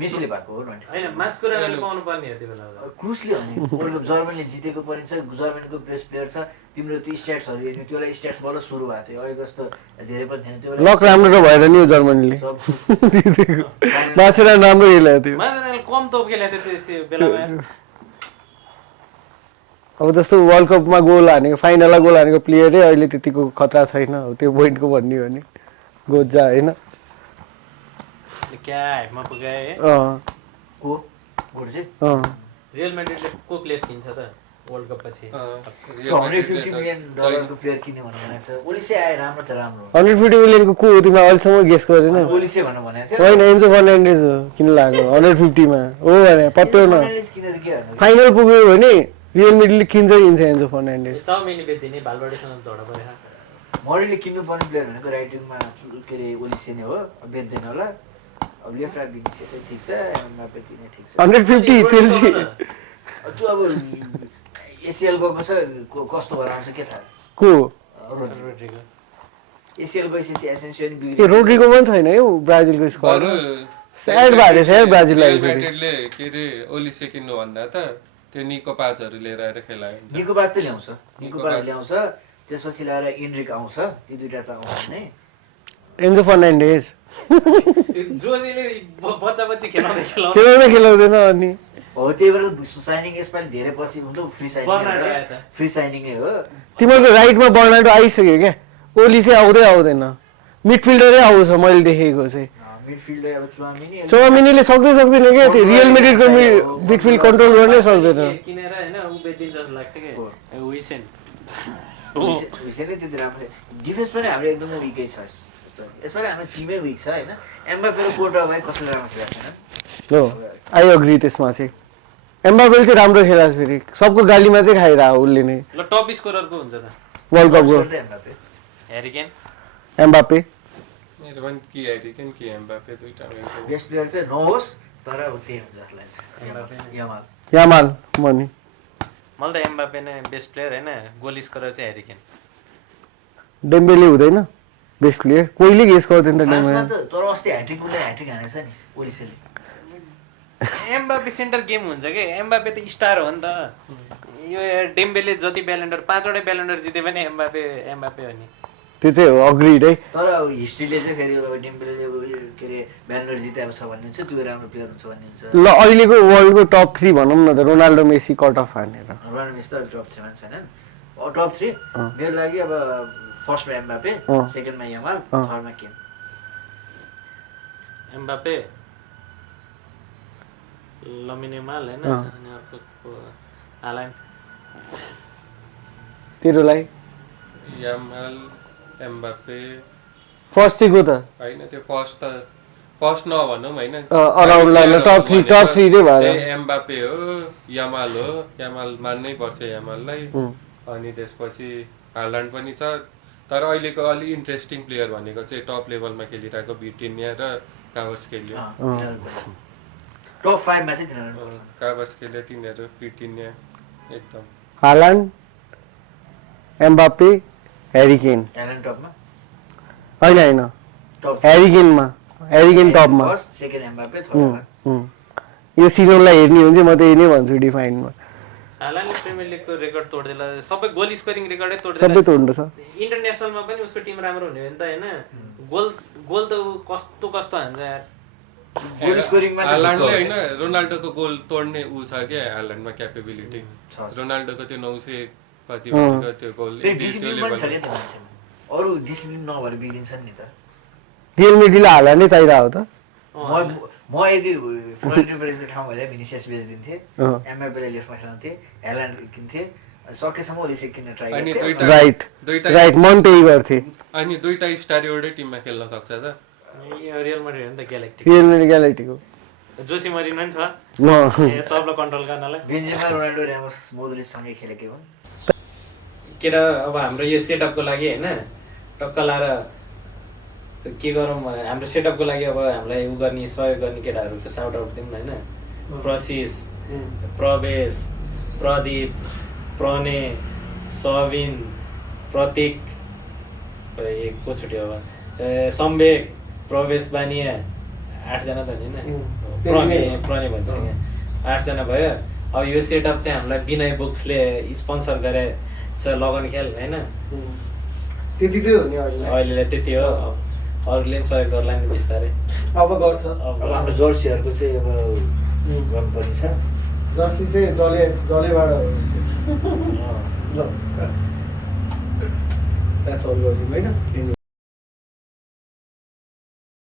मेसीले भएको हो हैन मास्कुरानोले पाउनु पर्ने हो त्यो बेला क्रुसले भने वर्ल्ड कप जर्मनीले जितेको पनि छ जर्मनीको बेस्ट प्लेयर छ तिम्रो त्यो स्ट्याट्सहरु हेर्नु त्योलाई स्ट्याट्सबाट सुरु भएको थियो अहिले जस्तो धेरै पनि थिएन त्यो लक राम्रो त भएर नि हो जर्मनीले बाछेरा राम्रो खेलेको थियो मास्कुरानोले कम तोप खेलेको थियो त्यो बेलामा अब जस्तो वर्ल्ड कपमा गोल हानेको फाइनलमा गोल हानेको प्लेयरै अहिले त्यतिको खतरा छैन हो त्यो पोइन्टको भन्ने हो भने गोजा होइन क्या हाइपमा पुगाए है को गोल चाहिँ रियल म्याड्रिडले को प्लेयर किन्छ त वर्ल्ड कप पछि 150 मिलियन डलरको प्लेयर किन्ने भनेको छ ओलिसे आए राम्रो त राम्रो 150 मिलियनको को हो तिमीलाई अहिलेसम्म गेस गरेन ओलिसे भनेर भनेको थियो होइन एन्जो फर्नान्डेज हो किन लाग्यो 150 मा हो भने पत्याउन फर्नान्डेज किनेर के गर्नु फाइनल पुग्यो भने रियल मेडल किन्छ एन्जो फर्नान्डेज चाउमिनी बेच्दिने भालबाडीसँग झगडा परेको मरिले किन्नुपर्ने प्लेयर भनेको राइट विङमा के अरे ओलिसे नै हो अब बेच्दैन होला अब लेफ्ट राइट विनिसियस चाहिँ ठिक छ एमबापे दिने ठिक छ 150 चेल्सी त्यो अब एसिएल गएको छ कस्तो भएर आउँछ के थाहा को रोड्रिगो एसिएल गएपछि एसेन्सियल ए रोड्रिगो पनि छैन है ब्राजिलको स्क्वाड स्याड भएर छ यार ब्राजिललाई युनाइटेडले के अरे ओलिसे किन्नु भन्दा त त्यो निको पाजहरू लिएर आएर खेलायो हुन्छ निको बाज त ल्याउँछ निको बाज ल्याउँछ त्यसपछि ल्याएर इन्ड्रिक आउँछ ती दुईटा त आउँछ नै एन्जो फर्नान्डेज जोजीले बच्चा खेलाउँदै खेलाउँदैन अनि हो त्यही भएर साइनिङ यसपालि धेरै पछि हुन्छ फ्री साइनिङ नै हो तिमीहरूको राइटमा बर्नार्डो आइसक्यो क्या ओली चाहिँ आउँदैन मिडफिल्डरै आउँछ मैले देखेको चाहिँ मिडफिल्डर अब चौमिनीले सक्दैन क्या त्यो रियल मेड्रिडको मिडफिल्ड कन्ट्रोल गर्नै सक्दैन किनेर हैन उ बेच्दिन्छ जस्तो लाग्छ के विसेन विसेन त्यति राम्रो डिफेन्स पनि हाम्रो एकदमै विकै छ यसपालि हाम्रो टिमै विक छ हैन एम्बापे र कोर्टा भाइ कसले राम्रो खेलेको छैन हो आई अग्री त्यसमा चाहिँ एम्बापेले चाहिँ राम्रो खेलाछ फेरि सबको गाली मात्रै खाइरह उसले नै ल टप स्कोरर को हुन्छ त वर्ल्ड कपको एम्बापे ह्यारी केन एम्बापे मेरो पनि कि ह्यारी केन कि एम्बापे दुईटा बेस्ट प्लेयर चाहिँ नहोस् तर त्यही हुन्छ जस्तो लाग्छ यामाल यामाल मनी मलाई त एम्बापे नै बेस्ट प्लेयर हैन गोल स्कोरर चाहिँ ह्यारी केन डेम्बेले हुँदैन बेस्ट प्लेयर कोहीले गेस गर्दैन त फ्रान्समा त तर अस्ति ह्याट्रिक हानेछ नि ओलिसेले एम्बापे सेन्टर गेम हुन्छ के एम्बापे त स्टार हो नि त यो डेम्बेले जति ब्यालेन्डर 5 वटा ब्यालेन्डर जिते पनि एम्बापे हो नि त्यो चाहिँ हो अग्रिड है तर अब हिस्ट्रीले चाहिँ फेरि अब डेम्बेले के अरे ब्यालेन्डर जितेको छ भन्ने हुन्छ त्यो राम्रो प्लेयर हुन्छ भन्ने हुन्छ ल अहिलेको वर्ल्डको टप 3 भनौँ न त रोनाल्डो मेसी कट अफ हानेर रोनाल्डो मेसी त टप 3 मा छैनन् टप 3 मेरो लागि अब फर्स्टमा एम्बापे सेकेन्डमा यामाल थर्डमा केन एम्बापे लमिन यामाल हैन अनि अर्को हालान्ड तेरोलाई यामाल एम्बापे फर्स्ट चाहिँ को त होइन त्यो फर्स्ट नभनौँ होइन अराउन्ड लाइन टप 3 नै भएर एम्बापे हो यामाल मान्नै पर्छ यामाललाई अनि त्यसपछि हालान्ड पनि छ तर अहिलेको अलि इन्ट्रेस्टिङ प्लेयर भनेको चाहिँ टप लेभलमा खेलिरहेको भिटिनिया र काभर्सकेलियो टप 5 मा चाहिँ तिनीहरु काभर्सकेलियो तिनीहरू भिटिनिया एकदम हालान्ड एम्बापे ह्यारी केन एलन टपमा होइन टप ह्यारी केन टपमा फर्स्ट सेकेन्ड एम्बापे थर्डमा यो सिजनलाई हेर्ने हो भने चाहिँ म त यही नै भन्छु डिफाइनमा हालान्डले प्रिमियर लिगको रेकर्ड तोड्देला सबै गोल स्कोरिङ रेकर्डै सबै तोड्देला तोड्नु छ इन्टरनेसनलमा पनि उसको टिम राम्रो हुने हो नि त हैन गोल त कस्तो हान्छ यार गोल स्कोरिङमा त हाल्यान्डले ढुक्क होइन रोनाल्डोको गोल तोड्ने ऊ छ क्या हाल्यान्डमा क्यापेबिलिटी छ। रोनाल्डोको त्यो 900 कति भनेको त्यो गोल फेरि त्यो डिसिप्लिन पनि छ लेभल क्या त्यो मान्छेमा अरू डिसिप्लिन नभएर बिग्रिन्छन् नि त रियल मेडीलाई हाल्नै चाहिरहेको हो त म यदि फ्लोरेन्टिनो पेरेजको ठाउँमा भए भिनिसियस बेचिदिन्थेँ अँ। एमएपीलाई लेफ्टमा खेलाउँथेँ ह्याल्यान्ड किन्थेँ अनि सकेसम्म ओलिसेक किन्न ट्राई अनि गर्थेँ दुईटा राइट मन त्यही गर्थे अनि दुईटा स्टार एउटै टिममा खेल्न सक्छ त यो रियल माड्रिड हो नि त ग्यालेक्टिक रियल मेडी ग्यालेक्टिको जोसी मरिनो नि छ न ए, सबलाई कन्ट्रोल गर्नलाई बेन्जेमा रोनाल्डो ऱ्यामोस मोद्रिचसँगै खेलेकै हुन् केटा अब हाम्रो यो सेटअपको लागि होइन टक्क लाएर के गरौँ हाम्रो सेटअपको लागि अब हामीलाई उ गर्ने सहयोग गर्ने केटाहरूको साउट आउट दिउँ न होइन प्रशिष प्रवेश प्रदीप प्रणय सबिन प्रतीक को छुट्यो अब सम्वेक प्रवेश बानिया 8 जना त होइन प्रणय भन्छ यहाँ 8 जना भयो अब यो सेटअप चाहिँ हामीलाई विनय बुक्सले स्पोन्सर गरे चाहिँ लगन खेल होइन त्यति चाहिँ हो नि अहिले त्यति हो अरूले पनि सहयोग गर्ला नि बिस्तारै अब गर्छ अब हाम्रो जर्सीहरूको चाहिँ अब गर्नुपर्ने छ जर्सी चाहिँ जलेबाट अँ। That's all going, right?